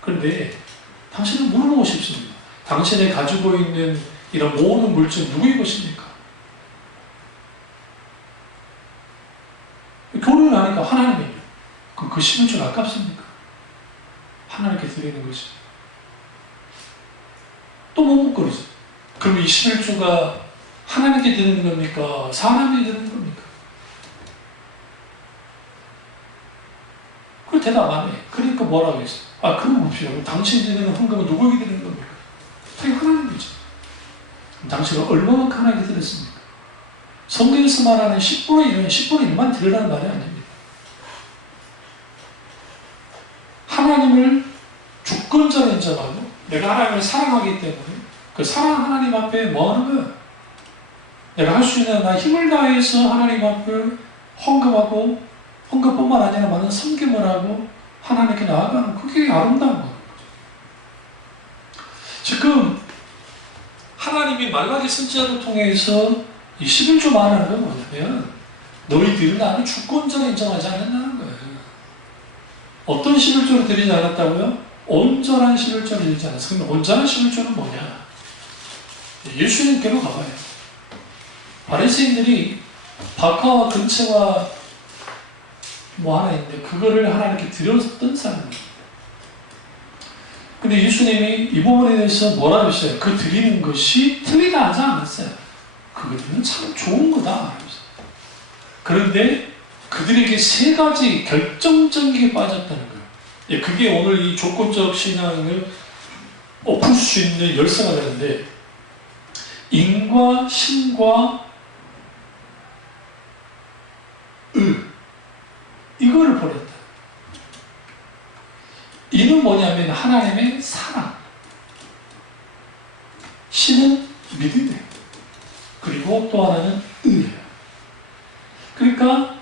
그런데 당신은 물어보고 싶습니다. 당신이 가지고 있는 이런 모든 물질 누구의 것입니까? 결혼을 하니까 하나님이에요. 그 11조 아깝습니까? 하나님께 드리는 것이. 또 머뭇거리죠. 그럼 이 11조가 하나님께 드리는 겁니까? 사람에게 드리는 겁니까? 그 대답 안 해. 그러니까 뭐라고 했어? 그럼 봅시다. 당신이 드리는 헌금은 누구에게 드리는 겁니까? 당연히 하나님이죠. 당신은 얼마만큼 하나님께 드렸습니까? 성경에서 말하는 10분의 1만 드리라는 말이 아닙니다. 하나님을 주권자로 인정하고 내가 하나님을 사랑하기 때문에 그 사랑 하나님 앞에 뭐 하는 거야? 내가 할 수 있는 나 힘을 다해서 하나님 앞에 헌금하고 헌금뿐만 아니라 많은 섬김을 하고 하나님께 나아가는 그게 아름다운 거예요. 지금 하나님이 말라기 선지자를 통해서 이 11조 말하는 건 뭐냐면 너희들은 나를 주권자로 인정하지 않는다는 거예요. 어떤 11조를 드리지 않았다고요? 온전한 11조를 드리지 않았어요. 그럼 온전한 11조는 뭐냐? 예수님께로 가봐요. 바리새인들이 박하와 근체와 뭐 하나 있는데 그거를 하나님께 드렸던 사람입니다. 근데 예수님이 이 부분에 대해서 뭐라고 했어요? 그 드리는 것이 틀리다 하지 않았어요. 그들은 참 좋은 거다. 그런데 그들에게 세 가지 결정적인 게 빠졌다는 거예요. 예, 그게 오늘 이 조건적 신앙을 엎을 수 있는 열쇠가 되는데 인과 신과 이거를 버렸다. 이는 뭐냐면 하나님의 사랑, 신은 믿음이에요. 그리고 또 하나는 의예요. 그러니까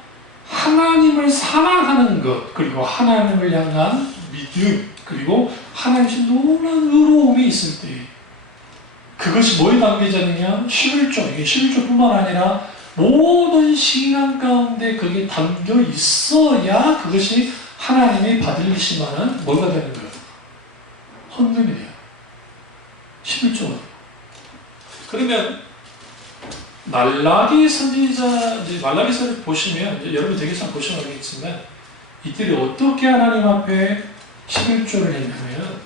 하나님을 사랑하는 것, 그리고 하나님을 향한 믿음, 그리고 하나님의 놀라운 의로움이 있을 때 그것이 뭐에 담겨져 있느냐? 11조, 이게 11조뿐만 아니라 모든 신앙 가운데 그게 담겨 있어야 그것이 하나님이 받으시면은 뭐가 되는 거예요? 헌금이 돼요. 11조. 그러면 말라기 선지자를 보시면 여러분 댁에서 보시면 알겠지만 이들이 어떻게 하나님 앞에 11조를 했냐면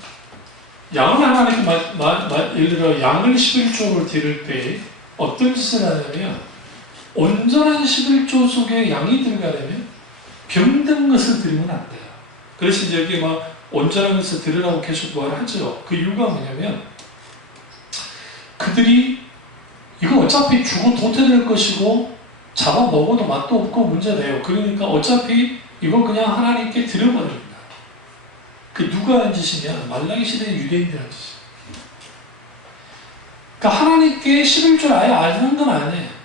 양을 하나님께 예를 들어 양을 11조를 드릴 때 어떤 짓을 하냐면 온전한 11조 속에 양이 들어가려면 병든 것을 드리면 안 돼요. 그래서 이제 여기 온전한 것을 드리라고 계속 말하죠. 그 이유가 뭐냐면 그들이 이거 어차피 죽어 도태될 것이고 잡아 먹어도 맛도 없고 문제돼요. 그러니까 어차피 이거 그냥 하나님께 드려버립니다. 그 누가 한 짓이냐? 말라기 시대의 유대인들이 한 짓이에요. 그러니까 하나님께 11조를 아예 아는 건 아니에요.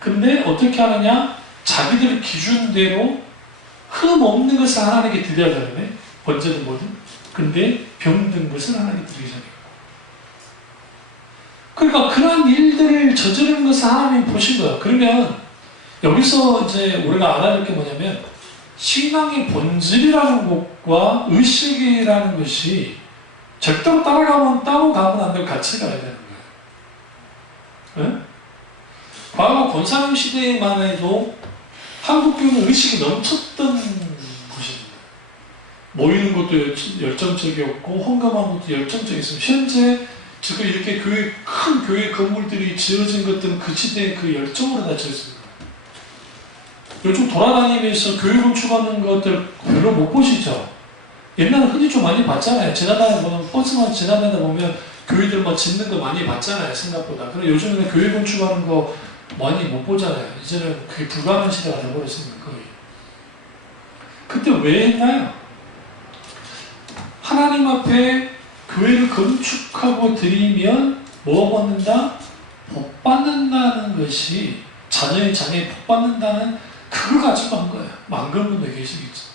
근데 어떻게 하느냐? 자기들 기준대로 흠 없는 것을 하나님께 드려야 되는데 번제든 뭐든. 근데 병든 것을 하나님께 드리기 전에. 그러니까 그런 일들을 저지르는 것을 하나님이 보신 거예요. 그러면 여기서 이제 우리가 알아야 될 게 뭐냐면 신앙의 본질이라는 것과 의식이라는 것이 절대로 따로 가면 안 되고 같이 가야 되는 거예요. 네? 과거 권사님 시대에만 해도 한국교회는 의식이 넘쳤던 곳입니다. 모이는 것도 열정적이었고 헌금하는 것도 열정적이었어요. 현재 지금 이렇게 큰 교회 건물들이 지어진 것들은 그 시대의 그 열정으로 다 지어집니다. 요즘 돌아다니면서 교회 건축하는 것들 별로 못 보시죠? 옛날에 흔히 좀 많이 봤잖아요. 지나다니다 보면, 버스만 지나다니다 보면 교회들 막 짓는 거 많이 봤잖아요. 생각보다. 그리고 요즘에는 교회 건축하는 거 많이 못 보잖아요. 이제는 그게 불가능한 시대가 되어버렸습니다. 거의. 그때 왜 했나요? 하나님 앞에 교회를 건축하고 드리면 뭐 받는다? 복 받는다는 것이, 자녀의 장애에 복 받는다는 그걸 가지고 한 거예요. 만금분들 계시겠죠.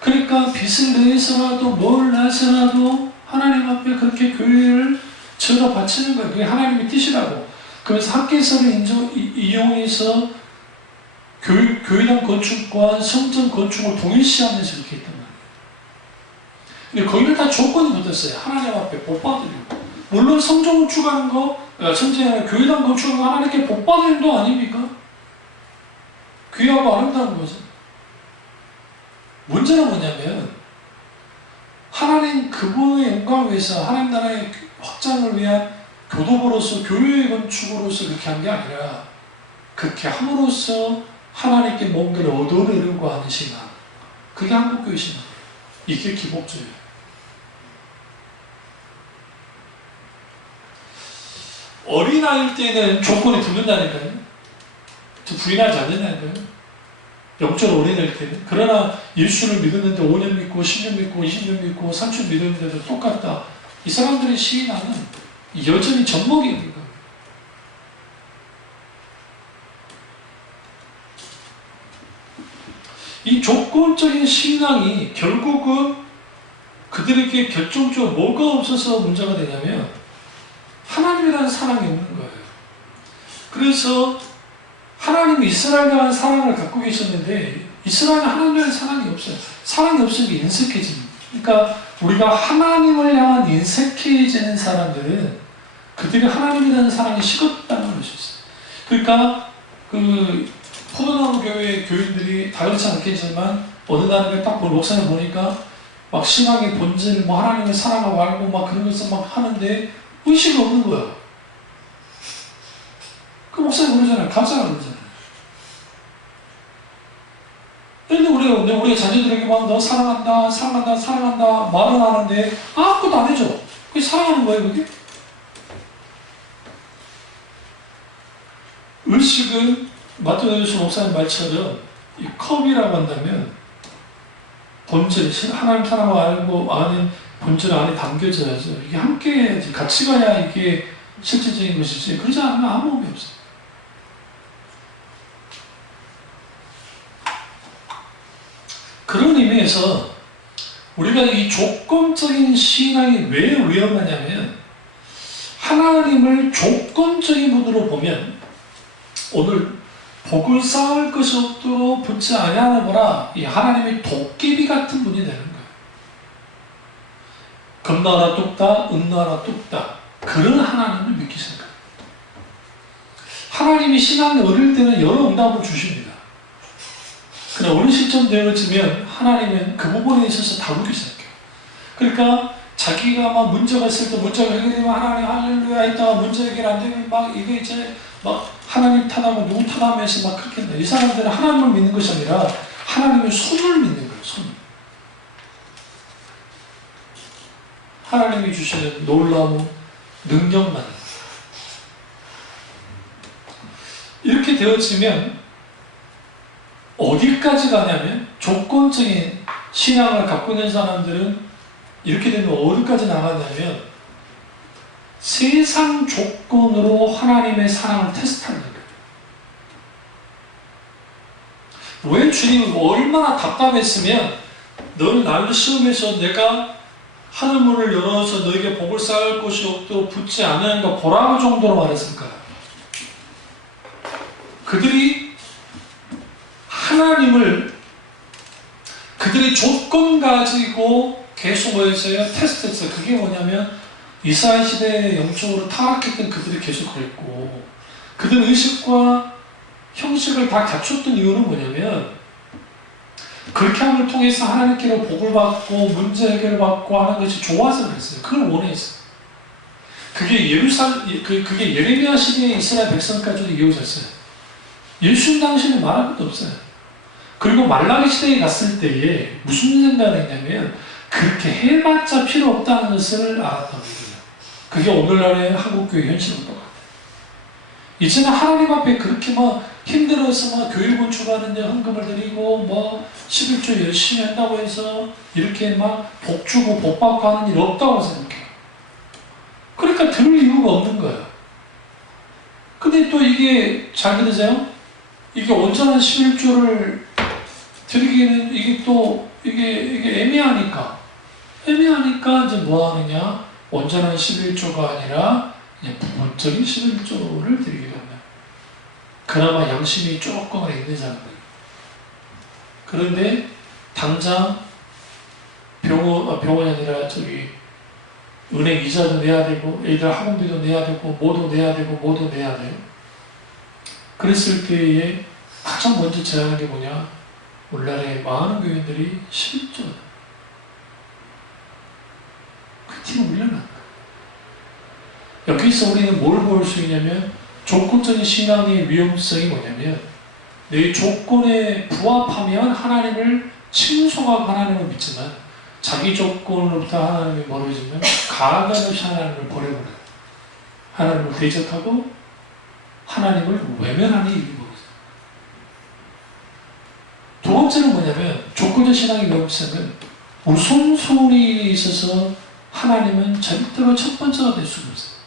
그러니까 빚을 내서라도 뭘 내서라도 하나님 앞에 그렇게 교회를 지어 바치는 거예요. 그게 하나님의 뜻이라고. 그래서 학계서를 이용해서 교회당 건축과 성전 건축을 동일시하면서 이렇게 했단 말이에요. 근데 거기는 다 조건이 붙었어요. 하나님 앞에 복 받으려고. 물론 성전 건축하는 거, 성전에 교회당 건축하는 거 하나님께 복 받는 일도 아닙니까? 귀하고 아름다운 거죠. 문제는 뭐냐면 하나님 그분의 영광을 위해서 하나님 나라의 확장을 위한 교도부로서 교회 건축으로서 그렇게 한 게 아니라 그렇게 함으로써 하나님께 뭔가를 얻어내려고 하는 신앙. 그게 한국교회 신앙. 이게 기복주의예요. 어린아이일 때는 조건이 붙는다니까요. 부인하지 않는다니까요. 영적으로 어린아이일 때는. 그러나 예수를 믿었는데 5년 믿고 10년 믿고 20년 믿고 30년 믿었는데도 똑같다. 이 사람들의 신앙은 여전히 젖먹이입니다. 이 조건적인 신앙이 결국은 그들에게 결정적으로 뭐가 없어서 문제가 되냐면 하나님이라는 사랑이 없는 거예요. 그래서 하나님이 이스라엘에 대한 사랑을 갖고 계셨는데 이스라엘은 하나님에 대한 사랑이 없어요. 사랑이 없으니까 인색해집니다. 그러니까 우리가 하나님을 향한 인색해지는 사람들은 그들이 하나님에 대한 사랑이 식었다는 것이 있어요. 그러니까 포도나무 교회 교인들이 다 그렇지 않겠지만 어느 날에 딱 목사님 보니까 막 신앙의 본질, 뭐 하나님의 사랑을 알고 막 그런 것을 막 하는데 의식이 없는 거야. 그 목사님 그러잖아요. 감사가 그러잖아요. 근데 우리가 자녀들에게 막 너 사랑한다, 사랑한다, 사랑한다 말은 하는데 아무것도 안 해줘. 그게 사랑하는 거예요, 그게? 의식은 마태오스 목사님 말처럼 이 컵이라고 한다면 본질, 하나님 사랑을 알고 아는 본질 안에 담겨져야죠. 이게 함께 해야지. 같이 가야 이게 실질적인 것이지. 그러지 않으면 아무 의미 없어요. 그런 의미에서 우리가 이 조건적인 신앙이 왜 위험하냐면 하나님을 조건적인 분으로 보면 오늘 복을 쌓을 것이 없도록 붙지 아니하는 거라 이 하나님의 도깨비 같은 분이 되는 거예요. 금나라 뚝딱, 은나라 뚝딱 그런 하나님을 믿기시는 거예요. 하나님이 신앙을 어릴 때는 여러 응답을 주십니다. 그러나 어느 시점 되어지면 하나님은 그 부분에 있어서 다루기 시작해요. 그러니까 자기가 막 문제가 있을 때 문제가 해결되면 하나님 할렐루야 했다가 문제 해결 안 되면 막 이게 이제 막 하나님 탓하고 누구 탓하면서 막 그렇게 한다. 이 사람들은 하나님을 믿는 것이 아니라 하나님의 손을 믿는 거예요. 손. 하나님이 주시는 놀라운 능력만. 이렇게 되어지면 어디까지 가냐면 조건적인 신앙을 갖고 있는 사람들은 이렇게 되면 어디까지 나가냐면 세상 조건으로 하나님의 사랑을 테스트하는 거예요. 왜 주님 얼마나 답답했으면 너를 나를 시험해서 내가 하늘 문을 열어서 너에게 복을 쌓을 것이 없도록 붙지 않으니까 보라고 정도로 말했을까요? 그들이 하나님을 그들이 조건 가지고 계속 뭐였어요? 테스트했어요. 그게 뭐냐면 이스라엘 시대에 영적으로 타락했던 그들이 계속 그랬고 그들 의식과 형식을 다 갖췄던 이유는 뭐냐면 그렇게 함을 통해서 하나님께로 복을 받고 문제 해결을 받고 하는 것이 좋아서 그랬어요. 그걸 원했어요. 그게 그게 예레미야 시대에 이스라엘 백성까지도 이어졌어요. 예수님 당시에는 말할 것도 없어요. 그리고 말라기 시대에 갔을 때에 무슨 생각을 했냐면 그렇게 해봤자 필요 없다는 것을 알았다는 거예요. 그게 오늘날의 한국교회 현실인 것 같아요. 이제는 하나님 앞에 그렇게 막 힘들어서 막 교회 건축하는데 헌금을 드리고 뭐 11조 열심히 한다고 해서 이렇게 막 복 주고 복 받고 하는 일 없다고 생각해요. 그러니까 들을 이유가 없는 거예요. 근데 또 이게 잘 들으세요? 이게 온전한 11조를 드리기에는 이게 또 이게 애매하니까 이제 뭐 하느냐? 온전한 11조가 아니라 그냥 부분적인 11조를 드리게 됩니다. 그나마 양심이 조금은 있는 사람들. 그런데 당장 병원이 아니라 저기 은행 이자도 내야 되고 애들 학원비도 내야 되고 뭐도 내야 되고 뭐도 내야 돼요. 그랬을 때에 가장 먼저 제안한 게 뭐냐? 오늘날의 많은 교인들이 11조. 그 팀은 밀려난 거예요. 여기서 우리는 뭘 볼 수 있냐면 조건적인 신앙의 위험성이 뭐냐면 내 조건에 부합하면 하나님을 칭송하고 하나님을 믿지만 자기 조건으로부터 하나님이 멀어지면 가감 없이 하나님을 버려버려요. 하나님을 대적하고 하나님을 외면하는 일이 벌어져요. 두 번째는 뭐냐면 조건적 신앙의 위험성은 우선순위에 있어서 하나님은 절대로 첫 번째가 될 수가 없어요.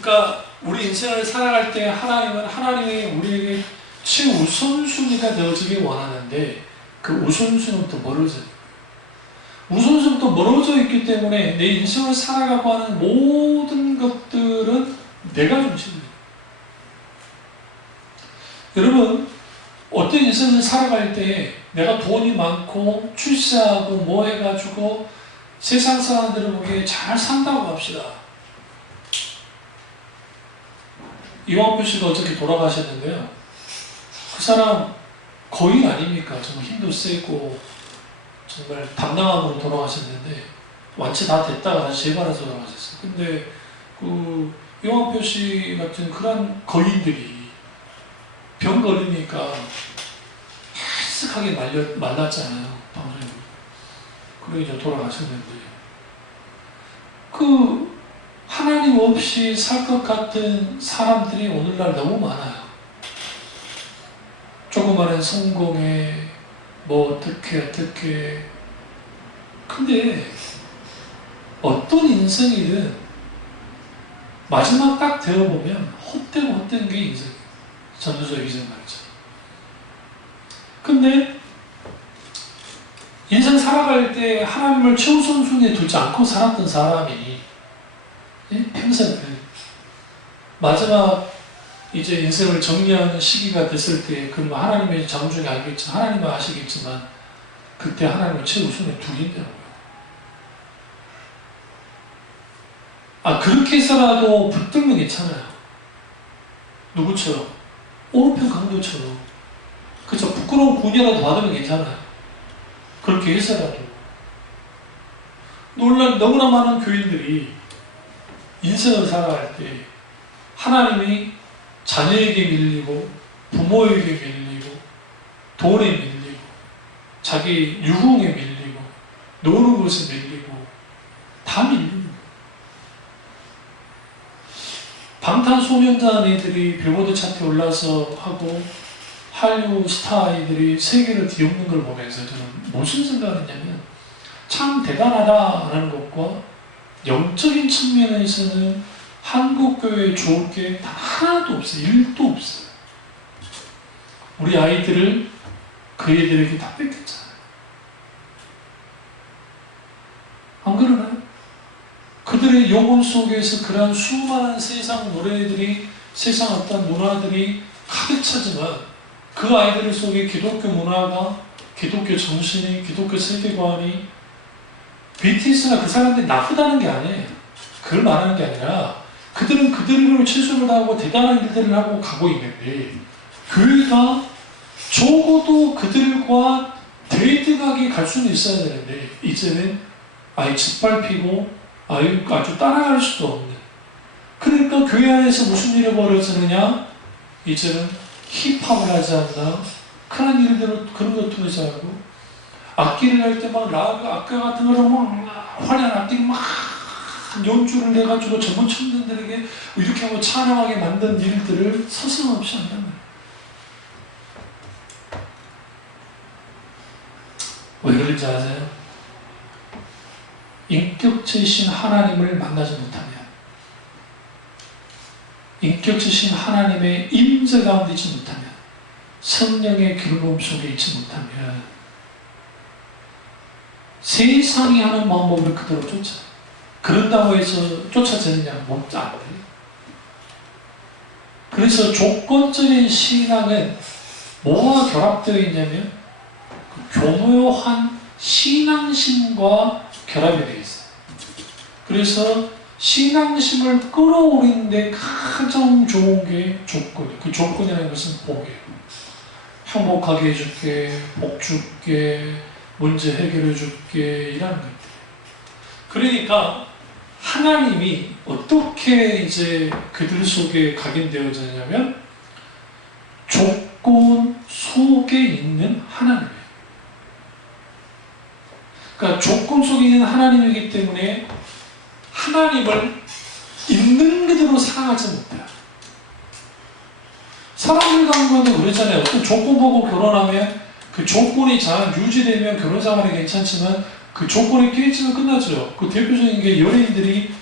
그러니까 우리 인생을 살아갈 때 하나님은 하나님이 우리에게 최우선순위가 되어지길 원하는데 그 우선순위부터 멀어져요. 우선순위부터 멀어져 있기 때문에 내 인생을 살아가고 하는 모든 것들은 내가 중심이에요. 여러분 어떤 인생을 살아갈 때 내가 돈이 많고 출세하고 뭐 해가지고 세상 사람들을 보기에 잘 산다고 합시다. 이완표 씨가 어저께 돌아가셨는데요. 그 사람 거의 아닙니까? 정말 힘도 세고 정말 담당함으로 돌아가셨는데 완치 다 됐다가 다시 재발해서 돌아가셨어요. 근데 그 이완표 씨 같은 그런 거인들이 병 걸리니까 헬쓱하게 말랐잖아요. 방송에. 그러고 이제 돌아가셨는데 그 하나님 없이 살 것 같은 사람들이 오늘날 너무 많아요. 조그마한 성공에 뭐 어떻게 근데 어떤 인생이든 마지막 딱 되어보면 헛된 게 인생이에요. 전도적 인생 말이죠. 근데 인생 살아갈 때 하나님을 최우선순위에 두지 않고 살았던 사람이 평생 마지막 이제 인생을 정리하는 시기가 됐을 때 그 하나님의 장중에 알겠지만 하나님은 아시겠지만 그때 하나님을 최우선에 두긴다고요. 그렇게 해서라도 붙들면 괜찮아요. 누구처럼? 오른편 강도처럼. 그쵸? 부끄러운 군이라도 받으면 괜찮아요. 그렇게 해서라도. 너무나 많은 교인들이 인생을 살아갈 때 하나님이 자녀에게 밀리고 부모에게 밀리고 돈에 밀리고 자기 유흥에 밀리고 노는 것에 밀리고 다 밀리는 거예요. 방탄소년단 애들이 빌보드 차트에 올라서 하고 한류 스타 아이들이 세계를 뒤엎는 걸 보면서 저는 무슨 생각을 했냐면 참 대단하다라는 것과 영적인 측면에서는 한국 교회에 좋을 게 단 하나도 없어요. 1도 없어요. 우리 아이들을 그 애들에게 다 뺏겼잖아요. 안 그러나요? 그들의 영혼 속에서 그러한 수많은 세상 노래들이 세상 어떤 문화들이 가득 차지만 그 아이들 속에 기독교 문화가 기독교 정신이 기독교 세계관이 BTS나 그 사람들이 나쁘다는 게 아니에요. 그걸 말하는 게 아니라 그들은 그들을 최선을 다하고 대단한 일들을 하고 가고 있는데 교회가 적어도 그들과 대등하게 갈 수는 있어야 되는데 이제는 아예 짓밟히고 아주 따라갈 수도 없는. 그러니까 교회 안에서 무슨 일이 벌어지느냐? 이제는 힙합을 하지 않나? 그런 일들을, 그런 걸 통해서 하고, 악기를 할 때 막 악기 같은 거를 막 화려한 악기 막 연주를 내가지고 전문 청년들에게 이렇게 하고 찬양하게 만든 일들을 서슴없이 한단 말이에요. 왜 그런지 아세요? 인격체이신 하나님을 만나지 못하면, 인격체이신 하나님의 임재 가운데 있지 못하면, 성령의 기름 속에 있지 못하면 세상이 하는 방법을 그대로 쫓아. 그런다고 해서 쫓아지느냐? 못 안 돼요. 그래서 조건적인 신앙은 뭐와 결합되어 있냐면 교묘한 신앙심과 결합이 되어 있어요. 그래서 신앙심을 끌어올리는데 가장 좋은 게 조건이에요. 그 조건이라는 것은 복이에요. 행복하게 해줄게, 복 줄게, 문제 해결해 줄게, 이라는 것들. 그러니까 하나님이 어떻게 이제 그들 속에 각인되어지냐면 조건 속에 있는 하나님이에요. 그러니까 조건 속에 있는 하나님이기 때문에 하나님을 있는 그대로 사랑하지 못해요. 사람들 가운데도 그러잖아요. 어떤 조건 보고 결혼하면 그 조건이 잘 유지되면 결혼 생활이 괜찮지만 그 조건이 깨지면 끝나죠. 그 대표적인 게 연예인들이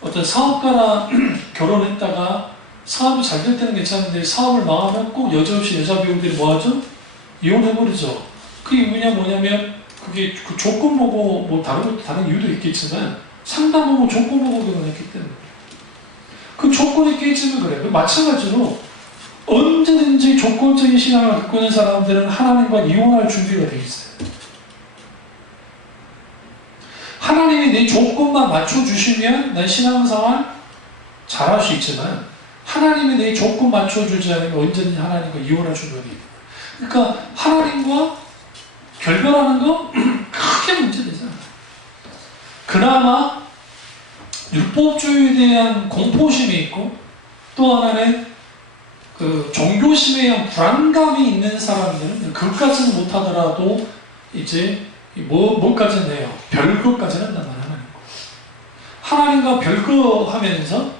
어떤 사업가랑 결혼했다가 사업이 잘 될 때는 괜찮은데 사업을 망하면 꼭 여지없이 여자 배우들이 뭐하죠? 이혼해버리죠. 그 이유냐 뭐냐면 그게 그 조건 보고 뭐 다른 이유도 있겠지만 상담 보고 조건 보고 결혼했기 때문에 그 조건이 깨지면 그래요. 마찬가지로 언제든지 조건적인 신앙을 갖고 있는 사람들은 하나님과 이혼할 준비가 되어 있어요. 하나님이 내 조건만 맞춰주시면 난 신앙생활 잘할 수 있지만 하나님이 내 조건 맞춰주지 않으면 언제든지 하나님과 이혼할 준비가 되어 있어요. 그러니까 하나님과 결별하는 거 크게 문제되잖아요. 그나마 율법주의에 대한 공포심이 있고 또 하나는 그 종교심에 대한 불안감이 있는 사람들은 그것까지는 못하더라도 이제 뭐까지는 해요? 별거까지는 한단 말이에요. 하나님과 별거하면서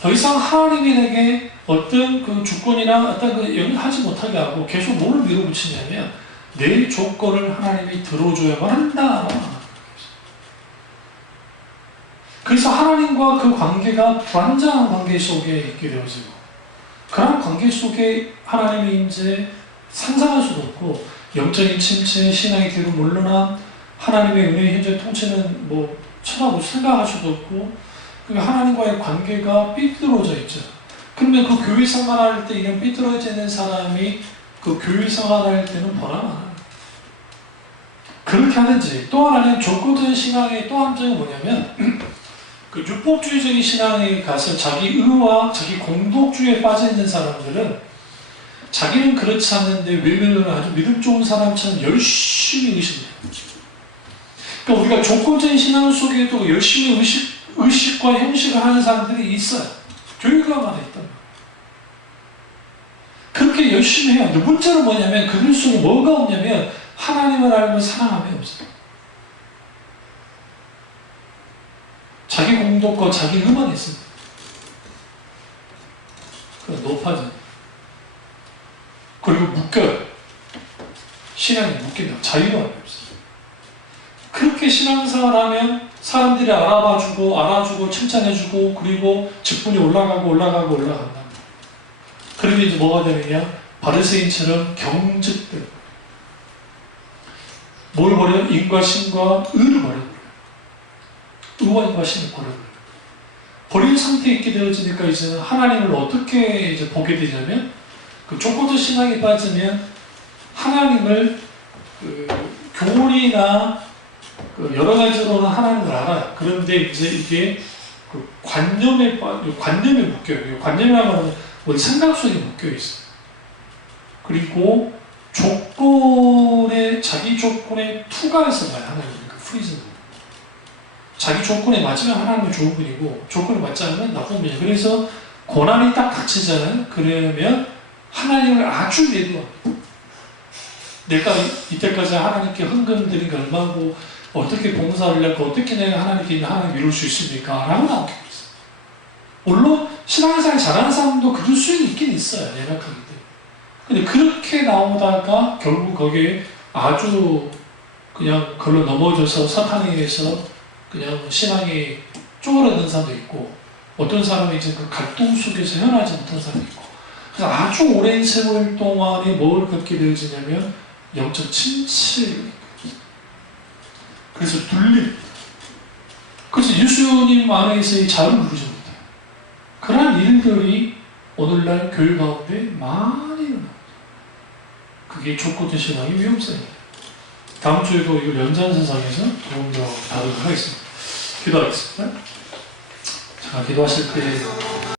더 이상 하나님이 내게 어떤 그 주권이나 어떤 그 영향하지 못하게 하고 계속 뭐를 밀어붙이냐면 내 조건을 하나님이 들어줘야만 한다. 그래서 하나님과 그 관계가 불안정한 관계 속에 있게 되어지고 그런 관계 속에 하나님이 이제 상상할 수도 없고 영적인 침체, 신앙의 뒤로 물러난 하나님의 은혜의 현재 통치는 뭐 쳐다보고 생각할 수도 없고 하나님과의 관계가 삐뚤어져 있죠. 그러면 그 교회 생활할 때 이런 삐뚤어져 있는 사람이 그 교회 생활할 때는 보나마나 그렇게 하든지 또 하나는 조건적인 신앙의 또 한 점이 뭐냐면 그 율법주의적인 신앙에 가서 자기 의와 자기 공덕주의에 빠져있는 사람들은 자기는 그렇지 않는데 외면을 아주 믿음 좋은 사람처럼 열심히 의식해요. 그러니까 우리가 조건적인 신앙 속에도 열심히 의식과 형식을 하는 사람들이 있어요. 교회가 많아 있단 말이에요. 그렇게 열심히 해요. 근데 문제는 뭐냐면 그들 속에 뭐가 없냐면 하나님을 알고 사랑함이 없어요. 자기 공덕과 자기 의만 있습니다. 그럼 높아져요. 그리고 묶여요. 신앙이 묶이면 자유가 없어요. 그렇게 신앙생활하면 사람들이 알아주고 칭찬해주고 그리고 직분이 올라간다. 그러면 이제 뭐가 되느냐? 바리새인처럼 경직돼요. 뭘 버려요? 인과 신과 의를 버려요. 의와 인과 신을 버려요. 버린 상태에 있게 되어지니까 이제는 하나님을 어떻게 이제 보게 되냐면 그 조건적 신앙에 빠지면 하나님을 교리나 여러 가지로는 하나님을 알아요. 그런데 이제 이게 그 관념에 묶여요. 관념이라는 우리 생각 속에 묶여 있어요. 그리고 자기 조건에 투과해서 봐요. 하나님을 프리즌. 자기 조건에 맞으면 하나님은 좋은 분이고 조건에 맞지 않으면 나쁜 분이에요. 그래서 고난이 딱 닥치잖아요. 그러면 하나님을 아주 매도합니다. 내가 이때까지 하나님께 헌금 드린 게 얼마고 어떻게 봉사를 했고 어떻게 내가 하나님께 하나님 이룰 수 있습니까? 라고 나오고 있어요. 물론 신앙생활 잘하는 사람도 그럴 수는 있긴 있어요. 연약하기도. 근데 그렇게 나오다가 결국 거기에 아주 그냥 걸로 넘어져서 사탄에 의해서 그냥 신앙이 쪼그라드는 사람도 있고 어떤 사람이 이제 그 갈등 속에서 헤어나지 못한 사람도 있고 그래서 아주 오랜 세월 동안에 뭘 겪게 되어지냐면 영적 침체를 그래서 눌립니다. 그래서 예수님 안에서의 자유를 누리지 못해요. 그러한 일들이 오늘날 교회 가운데 많이 일어납니다. 그게 좁고 신앙의 위험성입니다. 다음 주에도 이걸 연장선상에서 조금 더 다루도록 하겠습니다. 기도하겠습니다. 자, 기도하실 때